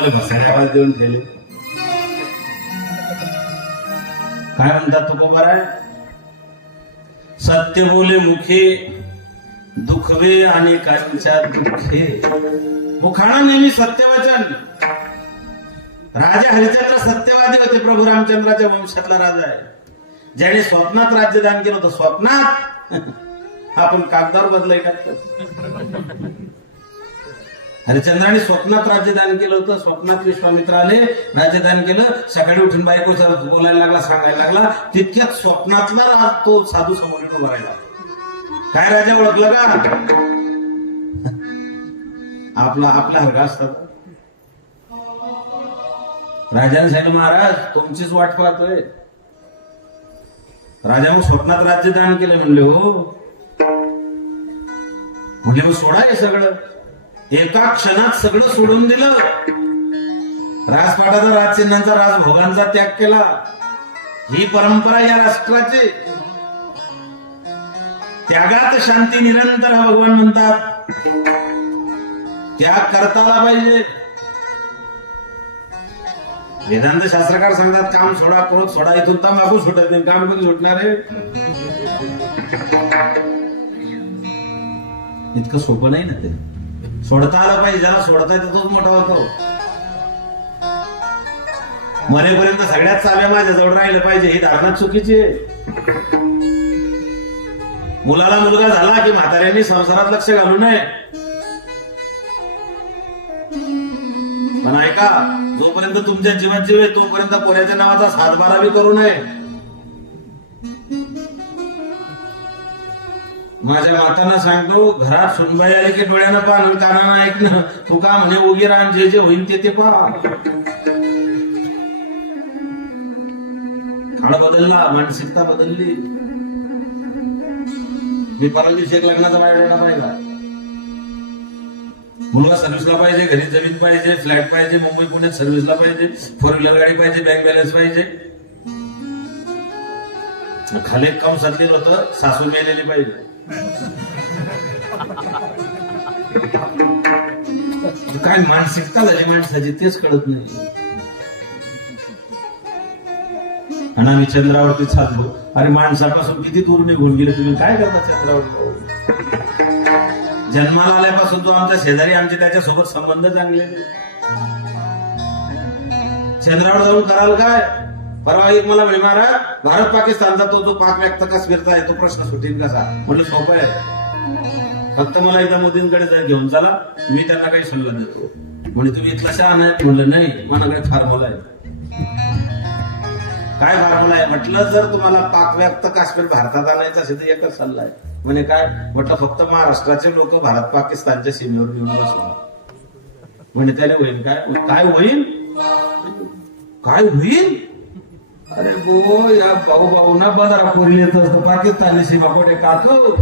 मला भसाडे आवाज देऊन ठेवले. काय म्हणतात तुकोबार आहे, सत्य बोले मुखे दुखवे आणि कांच्या दुःखे. मुखाणा नेहमी सत्यवचन. राजा हरिश्चंद्र सत्यवादी होते, प्रभू रामचंद्राच्या वंशातला राजा आहे. ज्याने स्वप्नात राज्यदान केलं होतं. स्वप्नात आपण कागदावर बदलाय टाकतो. हरिश्चंद्राने स्वप्नात राज्यदान केलं होतं. स्वप्नात विश्वामित्र आले, राज्यदान केलं. सकाळी उठून बायको बोलायला लागला, सांगायला लागला. तितक्यात स्वप्नातला तो साधू समोर उभा राहिला. काय राजा ओळखलं का? आपला हरगा असतात. राजाने सांगितलं, महाराज तुमचीच वाट पाहतोय. राजा मग स्वप्नात राज्यदान केलं. म्हणले हो. म्हणजे मग सोडा हे सगळं. एका क्षणात सगळं सोडून दिलं. राजपाटाचा, राजचिन्हांचा, राजभोगांचा त्याग केला. ही परंपरा या राष्ट्राची. त्यागात शांती निरंतर हा भगवान म्हणतात. त्याग करता आला पाहिजे. वेदांत शास्त्रकार सांगतात काम सोडा, क्रोध सोडा. इथून तंबाखू सुटत नाही. काम कधी सुटणार आहे? इतकं सोपं नाही ना ते. सोडता आलं पाहिजे. ज्याला सोडता येतं तोच मोठा होतो. मरेपर्यंत सगळ्यात चाव्या माझ्याजवळ राहिलं पाहिजे ही धारणा चुकीची आहे. मुलाला मुलगा झाला की म्हाताऱ्यांनी संसारात लक्ष घालू नये. पण ऐका, जोपर्यंत तुमच्या जीवात जीव आहे तोपर्यंत पोऱ्याच्या नावाचा सातबारा बी करू नये. माझ्या मातांना सांगतो, घरात सुनबाई आली की डोळ्यानं पाहणं, कानानं ऐकणं. तू का म्हणे उगी रान, जे जे होईल ते पहा. काळ बदलला, मानसिकता बदलली. मी परवा दिवशी एक लग्नाचा बायोडेटा पाहिला. मुलगा सर्व्हिसला पाहिजे, घरी जमीन पाहिजे, फ्लॅट पाहिजे, मुंबई पुण्यात सर्व्हिसला पाहिजे, 4 व्हीलर गाडी पाहिजे, बँक बॅलन्स पाहिजे. खाली एक काम साधलेलं होतं, सासू मेलेली पाहिजे. काय मानसिकता झाली माणसाची तेच कळत नाही. आणि आम्ही चंद्रावरती चाललो. अरे माणसापासून किती दूर निघून गेले तुम्ही. काय करता चंद्रावर? जन्माला आल्यापासून तो आमचा शेजारी, आमचे त्याच्यासोबत संबंध चांगले. चंद्रावर जाऊन कराल काय? परवा एक मला म्हणे, महाराज भारत पाकिस्तानचा तो जो पाक व्यक्त काश्मीरचा आहे तो प्रश्न सुटेल कसा? म्हणजे सोपं आहे. फक्त मला एकदा मोदींकडे घेऊन चला, मी त्यांना काही सल्ला देतो. म्हणजे तुम्ही इथला शहाण आहे? म्हणलं नाही, माझ्याकडे फॉर्म्युला आहे. काय फॉर्म्युला आहे? म्हटलं जर तुम्हाला पाक व्यक्त काश्मीर भारतात आणायचं असेल तर एकच सल्ला आहे. म्हणजे काय? म्हटलं फक्त महाराष्ट्राचे लोक भारत पाकिस्तानच्या सीमेवर येऊन बसवा. म्हणजे त्याने होईल काय? काय होईल? काय होईल? अरे बो, या भाऊ ना बदरा पोरी येत असतो पाकिस्तानी सीमा कोठे काको.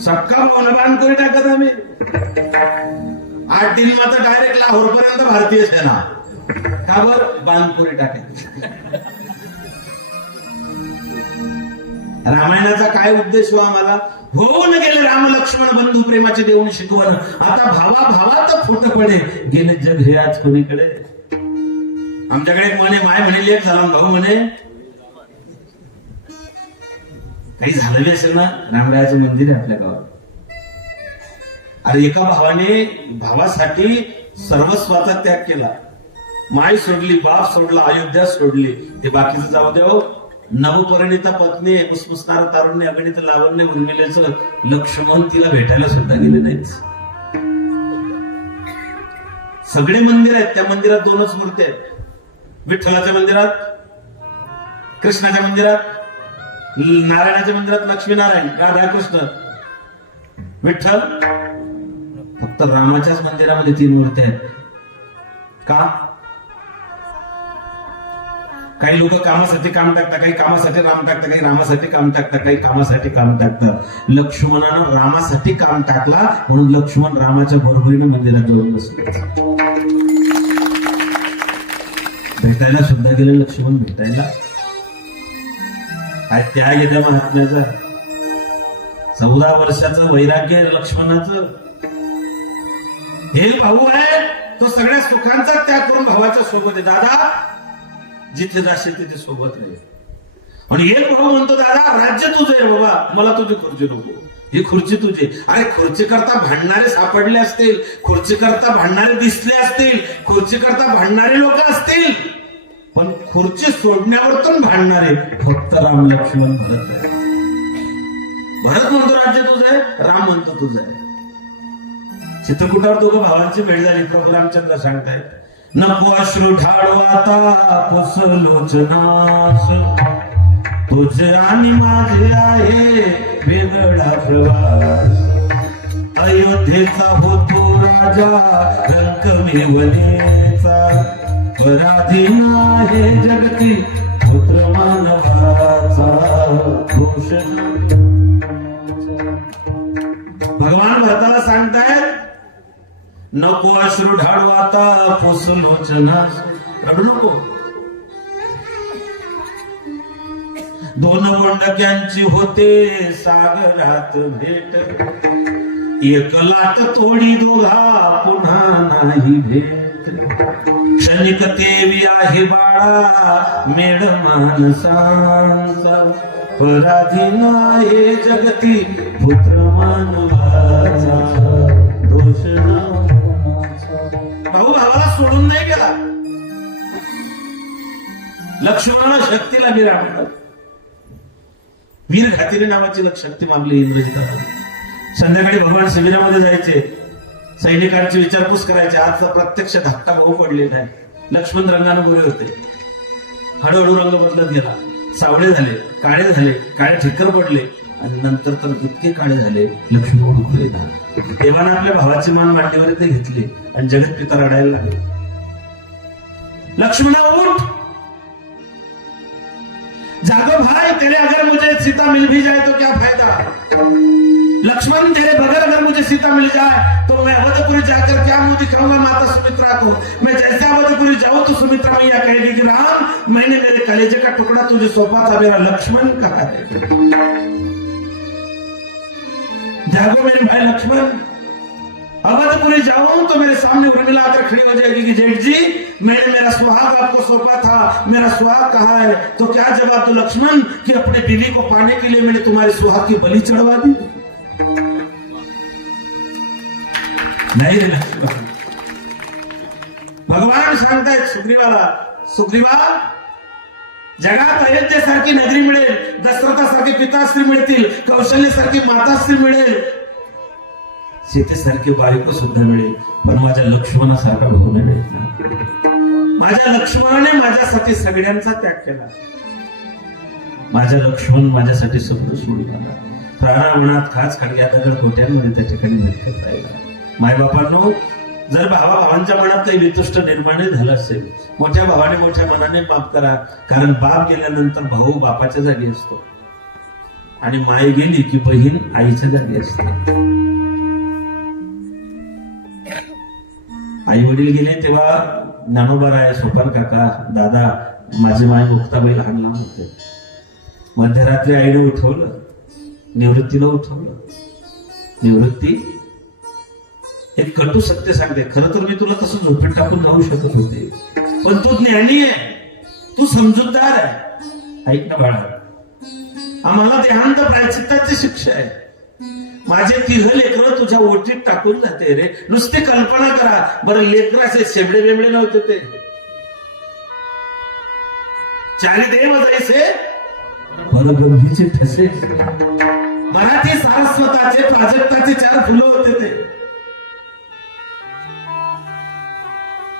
सक्का भावना बांध करी टाकत आम्ही. 8 दिन मात्र डायरेक्ट लाहोर पर्यंत भारतीय सेना. का बर? बांधपुरी टाकायची. रामायणाचा काय उद्देश हो आम्हाला? होऊन गेले राम लक्ष्मण बंधू प्रेमाचे देऊन शिकवण. आता भावा भावात फुट पडे, गेले जग हे आज कोणीकडे. आमच्याकडे एक म्हणे, माय म्हणे लेख झाला, भाऊ म्हणे काही झालं बी असेल ना. रामरायाचं मंदिर आहे आपल्या गावात. अरे एका भावाने भावासाठी सर्वस्वाचा त्याग केला. माय सोडली, बाप सोडला, अयोध्या सोडली. ते बाकीचं जाऊ द्या. नवपरिणिता पत्नी, मुसमुसणारा तारुण्य, अगणित लावण्य उर्मिलेचं लक्ष्मण तिला भेटायला सुद्धा गेले नाहीत. सगळे मंदिर आहेत, त्या मंदिरात 2च मूर्ती आहेत. विठ्ठलाच्या मंदिरात, कृष्णाच्या मंदिरात, नारायणाच्या मंदिरात लक्ष्मीनारायण, राधाकृष्ण, विठ्ठल. फक्त रामाच्याच मंदिरामध्ये 3 मूर्त्या आहेत. का? काही लोक कामासाठी काम टाकतात, काही कामासाठी राम टाकतात, काही रामासाठी काम टाकतात, काही कामासाठी काम टाकतात. लक्ष्मणानं रामासाठी काम टाकला म्हणून लक्ष्मण रामाच्या बरोबरीनं मंदिरात जाऊन बसले. भेटायला सुद्धा गेले लक्ष्मण भेटायला. काय त्याग येत्या महात्म्याचा. 14 वर्षाचं वैराग्य लक्ष्मणाचं. हे भाऊ आहे तो सगळ्या सुखांचा त्याग करून भावाच्या सोबत आहे. दादा जिथे जाशील तिथे सोबत राहील. आणि एक भाऊ म्हणतो दादा राज्य तुझं आहे बाबा, मला तुझी खुर्ची नको, ही खुर्ची तुझी. अरे खुर्ची करता भांडणारे सापडले असतील, खुर्ची करता भांडणारे दिसले असतील, खुर्ची करता भांडणारे लोक असतील, पण खुर्ची सोडण्यावर भांडणारे फक्त राम लक्ष्मण भरत आहे. भरत म्हणतो राज्य तुझं आहे, राम म्हणतो तुझं आहे. चित्रकूटावर दोघं भावांची भेट झाली. प्रभू रामचंद्र सांगतायत नको अश्रू ढाळू आता पुसलोचनास, तुझे आणि माझे आहे वेगळा प्रवास. अयोध्येचा होतो राजा रंकमेवनेचा, पराधीन आहे जगती पुत्र मानवाचा भूषण. भगवान भरताला सांगतायत नको अश्रू ढाळू आता पुसलोचनास, रडू नको. दोन वंडक्यांची होते सागरात भेट, एक लाट तोडी दोघा पुन्हा नाही भेट. क्षणिक देवी आहे बाळा मेड माणसांचा, पराधीन आहे जगती पुत्र मानवाचा दोष ना. भाऊ भावाला सोडून नाही गेला. लक्ष्मणाला शक्तीला विरामतात. वीर घातिरे नावाची शक्ती मागली इंद्रजितामध्ये. संध्याकाळी भगवान शिबिरामध्ये जायचे, सैनिकांची विचारपूस करायचे. आजचा प्रत्यक्ष धाकटा भाऊ पडलेला आहे. लक्ष्मण रंगाने गोरे होते, हळूहळू रंग बदलत गेला. सावळे झाले, काळे झाले, काळे ठिक्कर पडले आणि नंतर तर इतके काळे झाले लक्ष्मण उठले. देवाने आपल्या भावाची मान मांडीवर ते घेतले आणि जगत पिता रडायला लागले. लक्ष्मणा उठ, जागो भाई, तेरे अगर मुझे सीता मिल भी जाए तो क्या फायदा. लक्ष्मण तेरे बगैर अगर मुझे सीता मिल जाए तो मैं अवधपुरी जाकर क्या मुंह दिखाऊंगा माता सुमित्रा को. मैं जैसे अवधपुरी जाऊं तो सुमित्रा मैया कहेगी कि राम मैंने मेरे कलेजे का टुकड़ा तुझे सौंपा था, मेरा लक्ष्मण कहाँ है. जागो मेरे भाई लक्ष्मण, अवधपुरी जाऊं तो मेरे सामने उर्मिला आकर खड़ी हो जाएगी कि जेठ जी मैंने मेरा सुहाग आपको सौंपा था, मेरा सुहाग कहाँ है. तो क्या जवाब दो लक्ष्मण कि अपने बीवी को पाने के लिए मैंने तुम्हारे सुहाग की बलि चढ़वा दी. नाही रे लक्ष्मण. भगवान सांगतायत सुग्रीवाला, सुग्रीवा जगात अयोध्येसारखी नगरी मिळेल, दशरथासारखे पिताश्री मिळतील, कौशल्यासारखी माताश्री मिळेल, सीतेसारखी बायको सुद्धा मिळेल, पण माझ्या लक्ष्मणासारखा भाऊ नाही मिळेल. माझ्या लक्ष्मणाने माझ्यासाठी सगळ्यांचा त्याग केला. माझ्या लक्ष्मण माझ्यासाठी सगळं सोडून आला. प्राणामनात खास खडग्या दगड कोट्यांमध्ये त्या ठिकाणी भटकत राहिला. मायबापांनो, जर भावांच्या मनात काही वितुष्ट निर्माण झालं असेल, मोठ्या भावाने मोठ्या मनाने माफ करा. कारण बाप गेल्यानंतर भाऊ बापाच्या जागी असतो आणि माय गेली की बहीण आईच्या जागी असते. आई वडील गेले तेव्हा ज्ञानोबाराय, सोपान काका, दादा, माझी माय मुक्ताबाई लहान लहान होते. मध्यरात्री आईने उठवलं, निवृत्तीला उठवलं. निवृत्ती एक कटू सत्य सांगते, खरं तर मी तुला तसं झोपेत टाकून जाऊ शकत होते, पण तू ज्ञानी आहे, तू समजूतदार आहे. ऐक ना बाळा, आम्हाला देहांत प्रायश्चित्ताची शिक्षा आहे. माझे 3 लेकरं तुझ्या ओटीत टाकून जाते रे. नुसती कल्पना करा बरं, लेकर असे शेबडे बेबडे नव्हते ते, 4 देव जैसे परब्रह्मीचे ठसे. मराठी सारस्वताचे प्राजक्ताचे 4 फुलं होते ते.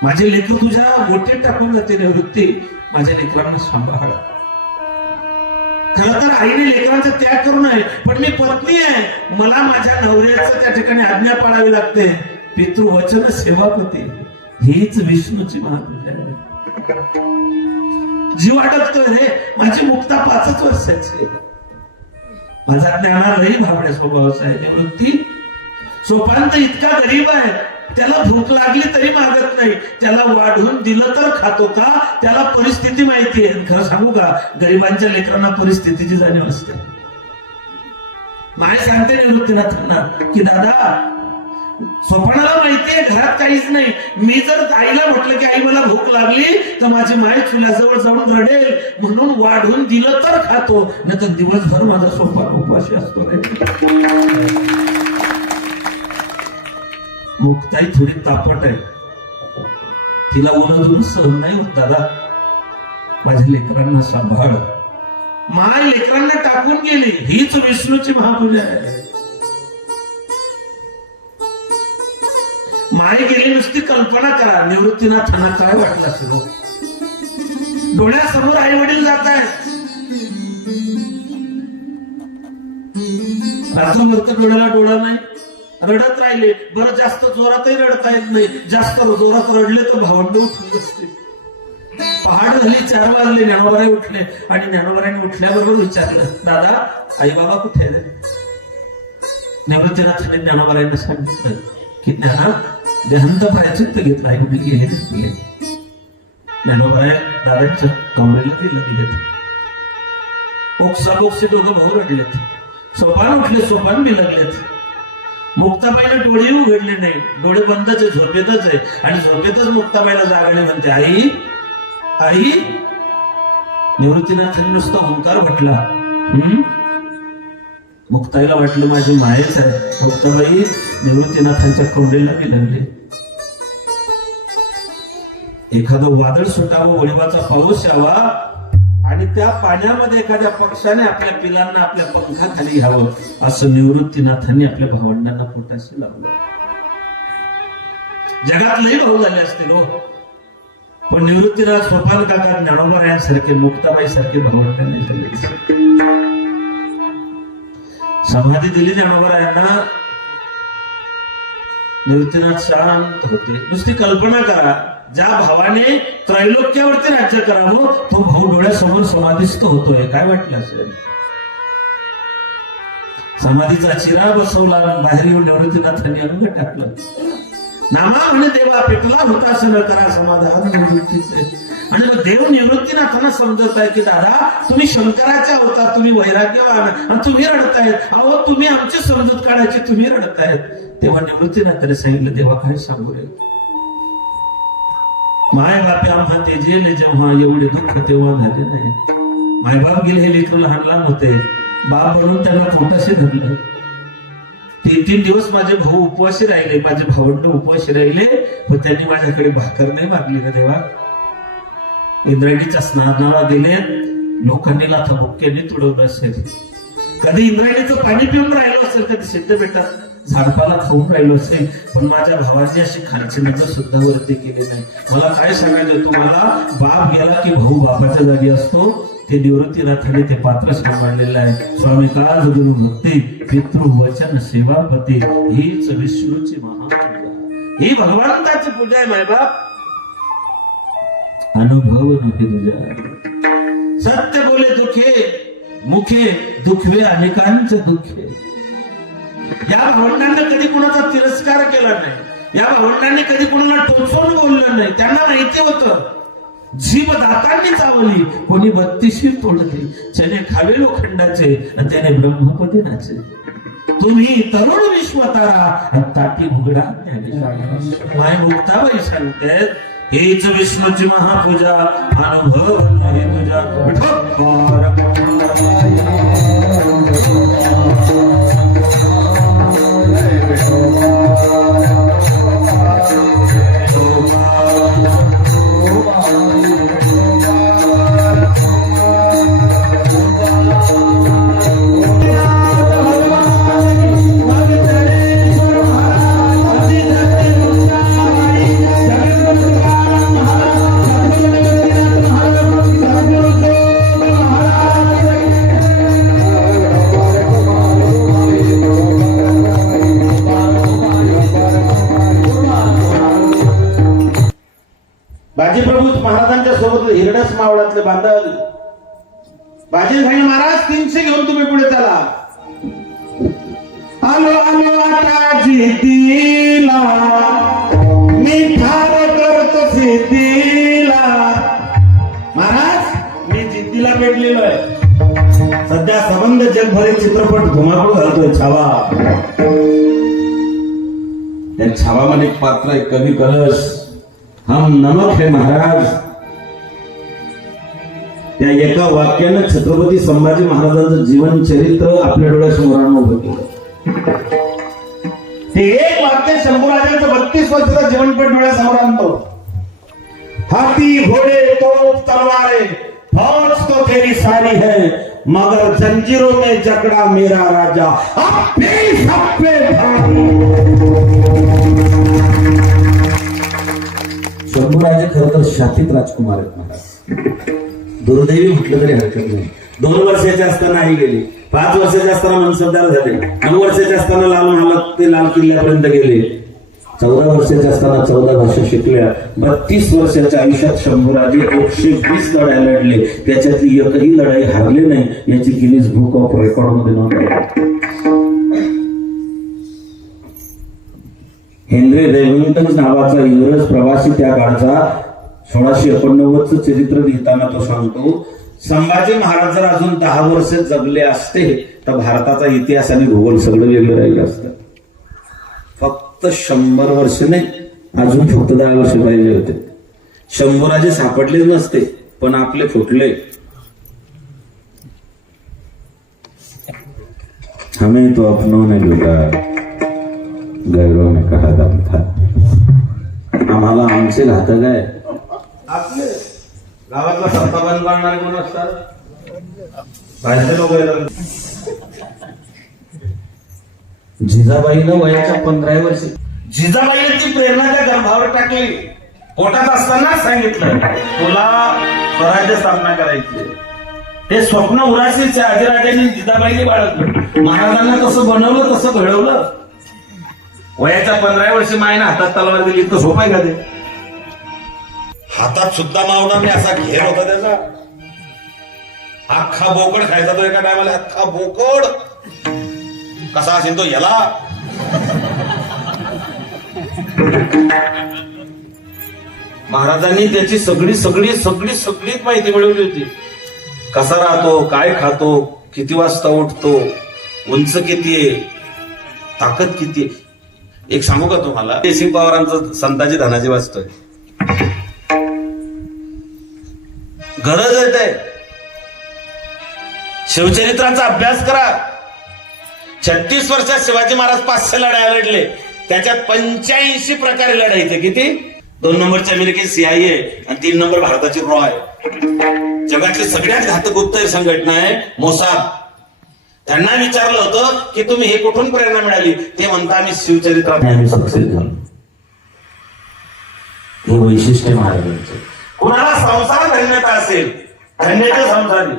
माझे लेकर तुझ्या ओटीत टाकून जाते निवृत्ती. माझ्या लेकरांना सांभाळ. खरं तर आईने लेकरांचा त्याग करू नये, पण मी पत्नी आहे, मला माझ्या नवऱ्याचं त्या ठिकाणी आज्ञा पाळावी लागते. पितृवचन सेवापती हीच विष्णूची महापूजा आहे. जीव अडकतोय रे. माझी मुक्ता 5च वर्षाची. माझा ज्ञानालाही भाबड्या स्वभावाचा आहे. निवृत्ती सोपान तर इतका गरीब आहे, त्याला भूक लागली तरी मागत नाही, त्याला वाढून दिलं तर खातो का. त्याला परिस्थिती माहिती आहे. खरं सांगू का, गरिबांच्या लेकरांना परिस्थितीची जाणीव असते. माय सांगते निवृत्तीनाथांना की दादा, सोपानाला माहितीये घरात काहीच नाही. मी जर आईला म्हटलं की आई मला भूक लागली तर माझी माय चुल्याजवळ जाऊन रडेल, म्हणून वाढून दिलं तर खातो, नाही तर दिवसभर माझा सोपान उपाशी असतो. मुक्ताई थोडी तापट आहे, तिला उन्हातून सहन नाही होत. दादा माझ्या लेकरांना सांभाळ. माय लेकरांना टाकून गेली, हीच विष्णूची महापूजा आहे. माय गेली, नुसती कल्पना करा निवृत्तीनाथांना काय वाटलं असेल. डोळ्यासमोर आई वडील जात आहेत, अर्धवृत्त डोळ्याला डोळा नाही, रडत राहिले. बरं जास्त जोरातही रडता येत नाही, जास्त जोरात रडले तर भावंड उठून बसते. पहाड झाली, 4 वाजले, ज्ञानोबाराय उठले आणि ज्ञानोबारायने उठल्याबरोबर विचारलं, दादा आई बाबा कुठे आहे? निवृत्तीनाथांनी ज्ञानोबारायला सांगितलं की ज्ञाना देहांत प्रायचित्त घेतला आहे, कुठे गेले दिले. ज्ञानोबाराय दादांच्या कमरेला गेलं गेलेत. ओक्साबोक्से दोघं भाऊ रडलेत. सोपान उठले, सोपान बी लागलेत. मुक्ताबाईला डोळे उघडले नाही, डोळे बंदच आहे, झोपेतच आहे. आणि झोपेतच मुक्ताबाईला जागाने म्हणते, आई आई. निवृत्तीनाथांनी नुसता ओंकार म्हटला. मुक्ताईला वाटलं माझी मायच आहे. मुक्ताबाई निवृत्तीनाथांच्या कमरेला बी लागले. एखादं वादळ सुटावं, वळीवाचा पाऊस यावा आणि त्या पाण्यामध्ये एखाद्या पक्षाने आपल्या पिलांना आपल्या पंखाखाली घ्यावं, असं निवृत्तीनाथांनी आपल्या भावंडांना पोटाशी लावलं. जगातलेही भाऊ झाले असतील हो, पण निवृत्तीनाथ, सोपान काका, ज्ञानोबारायांसारखे, मुक्ताबाई सारखे भावंडांनी झाले. समाधी दिली ज्ञानोबारायांना. निवृत्तीनाथ शांत होते. नुसती कल्पना करा, ज्या भावाने त्रैलोक्यावरती राज्य करावं तो भाऊ डोळ्यासमोर समाधीस्थ होतोय. काय वाटलं असेल? समाधीचा चिरा बसवला, बाहेर येऊन निवृत्तीनाथांनी अंग टाकलं. नामा म्हणे देवा पेटला होता असं न करा समाधान निवृत्तीचे. आणि मग देव निवृत्तीनाथांना समजत आहे की दादा तुम्ही शंकराच्या अवतार, तुम्ही वैराग्यवान आणि तुम्ही रडतायत. अहो तुम्ही आमची समजूत काढायची, तुम्ही रडतायत. तेव्हा निवृत्तीनाथाने सांगितलं, देवा काय सांगू रे, माय बापे आम्हा ते जेले जेव्हा एवढे दुःख तेव्हा झाले नाही. मायबाप गेले, हे लेकरू लहान लहान होते, बाप म्हणून त्यांना पोटाशी धरलं. 3 दिवस माझे भाऊ उपवासी राहिले, माझे भावंड उपवासी राहिले, पण त्यांनी माझ्याकडे भाकर नाही मागली ना देवा. इंद्रायणीच्या स्नानाला गेले, लोकांनी लाथा बुक्क्यांनी तुडवलं असेल. कधी इंद्रायणीचं पाणी पिऊन राहिलो असेल, कधी सिद्धपीठात झाडपाला खाऊन राहिलो असेल, पण माझ्या भावांनी अशी खालची नजर सुद्धा वरती केली नाही. मला काय सांगायचं तुम्हाला, बाप गेला की भाऊ बापाच्या जागी असतो. ते निवृत्तीनाथाने ते पात्र सांभाळलेलं आहे. स्वामी काल गुरु भक्ती पितृ वचन सेवापती, हीच विष्णूची महापूजा, ही भगवंताची पूजा आहे. मायबाप अनुभव नव्हे तुझ्या, सत्य बोले दुखे मुखे, दुखवे अनेकांचे दुखे. या भावंडांनी कधी कुणाचा तिरस्कार केला नाही, या भावंडांनी कधी कुणाला टोचून बोललं नाही. त्यांना माहिती होतं जीभ दातांनी चावली, कोणी 32 तोडली, त्याने खावे लोखंडाचे आणि त्याने ब्रह्मपदी नाचे. तुम्ही तरुण विश्वतारा ताटी उघडा. माय मुक्ताबाई सांगते, हेच विष्णूची महापूजा, अनुभव नाही तुझा. बाजीप्रभू महाराजांच्या सोबत हिरडस मावळातले बांधव बाजी भाई महाराज 300 घेऊन तुम्ही पुढे चला. आलो आलो आता जिद्दीला, मी ठार करतो सिद्धीला. महाराज मी जिद्दीला भेटलेलो आहे. सध्या संबंध जगभरी चित्रपट धुमाकूळ घालतोय छावा. त्या छावामध्ये एक पात्र आहे कवी कलश, हम नमक है महाराज. त्या एका वाक्यानं छत्रपती संभाजी महाराजांचं जीवन चरित्र आपल्या डोळ्यासमोर उभं केलं. ते एक वाक्य शंभूराजांचं 32 वर्षाचं जीवनपट डोळ्यासमोर आणतो. हाथी घोड़े तोप तलवारें फौज तो तेरी सारी है, मगर जंजीरों में जकड़ा मेरा राजा अब भी सब पे भारी. शंभूराजे खरं तर शातीत राजकुमार आहेत महाराज. दुर्दैवी म्हटलं तरी हरकत नाही. 2 वर्षाचे असताना आई गेली, 5 वर्षाचे असताना मनसबदार झाले, 9 वर्षाचे असताना लाल महालात ते लाल किल्ल्यापर्यंत गेले, 14 वर्षाचे असताना 14 भाषा शिकल्या. 32 वर्षाच्या आयुष्यात शंभूराजे 120 लढाई लढले, त्याच्यातली एकही लढाई हारले नाही याची गिनीज बुक ऑफ रेकॉर्ड मध्ये नोंद आहे. हेनरी रेव्हिंग्टन नावाचा इंग्रज प्रवासी त्या काळचा 1689चं चरित्र लिहिताना तो सांगतो, संभाजी महाराज जर अजून 10 वर्ष जगले असते तर भारताचा इतिहास आणि भूगोल सगळं वेगळं राहिलं असतं. फक्त 100 वर्ष नाही, अजून फक्त 10 वर्ष पाहिजे होते. शंभूराजे सापडलेच नसते, पण आपले फुटले. हमें तो अपनों ने लुटा, गैरों ने कहा दम था. आम्हाला आमचे घातक आहे. आपले गावातला सत्ता बंद पाडणारे कोण असतात? बाहेरचे लोक येतात. जिजाबाईनं वयाच्या 15 वर्षी जिजाबाईने ती प्रेरणा त्या गर्भावर टाकली. पोटात असताना सांगितलं तुला स्वराज्य स्थापना करायची. हे स्वप्न उराशीच्या आजीराजांनी जिजाबाईने बाळगलं. महाराजांना कसं बनवलं तसं घडवलं. वयाच्या 15 वर्षी मायनं हातात तलवार दिली. इतकं सोपं आहे का ते? हातात सुद्धा मावणार नाही असा घेर होता त्याचा. अख्खा बोकड खायचा तो एका टायमाला. अख्खा बोकड कसा असेल तो याला. महाराजांनी त्याची सगळी सगळी सगळी सगळीच माहिती मिळवली होती. कसा राहतो, काय खातो, किती वाजता उठतो, उंच किती आहे, ताकद किती आहे. एक सांगू का तुम्हाला, जयसिंग पवारांचं संताजी धनाजी वाचतोय. गरज आहे ते. शिवचरित्राचा अभ्यास करा. 36 वर्षात शिवाजी महाराज 500 लढाया लढले. त्याच्यात 85 प्रकारे लढायचे. किती? 2 नंबरची अमेरिकेची CIA आणि 3 नंबर भारताची रॉय. जगातली सगळ्यात घातक गुप्तहेर संघटना आहे मोसाद. त्यांना विचारलं होतं की तुम्ही हे कुठून प्रेरणा मिळाली? ते म्हणता आम्ही शिवचरित्रात आम्ही सक्सेस झालो. हे वैशिष्ट्य महाराजांचं. कुणाला संसार धन्यता असेल, धन्यता संसारी.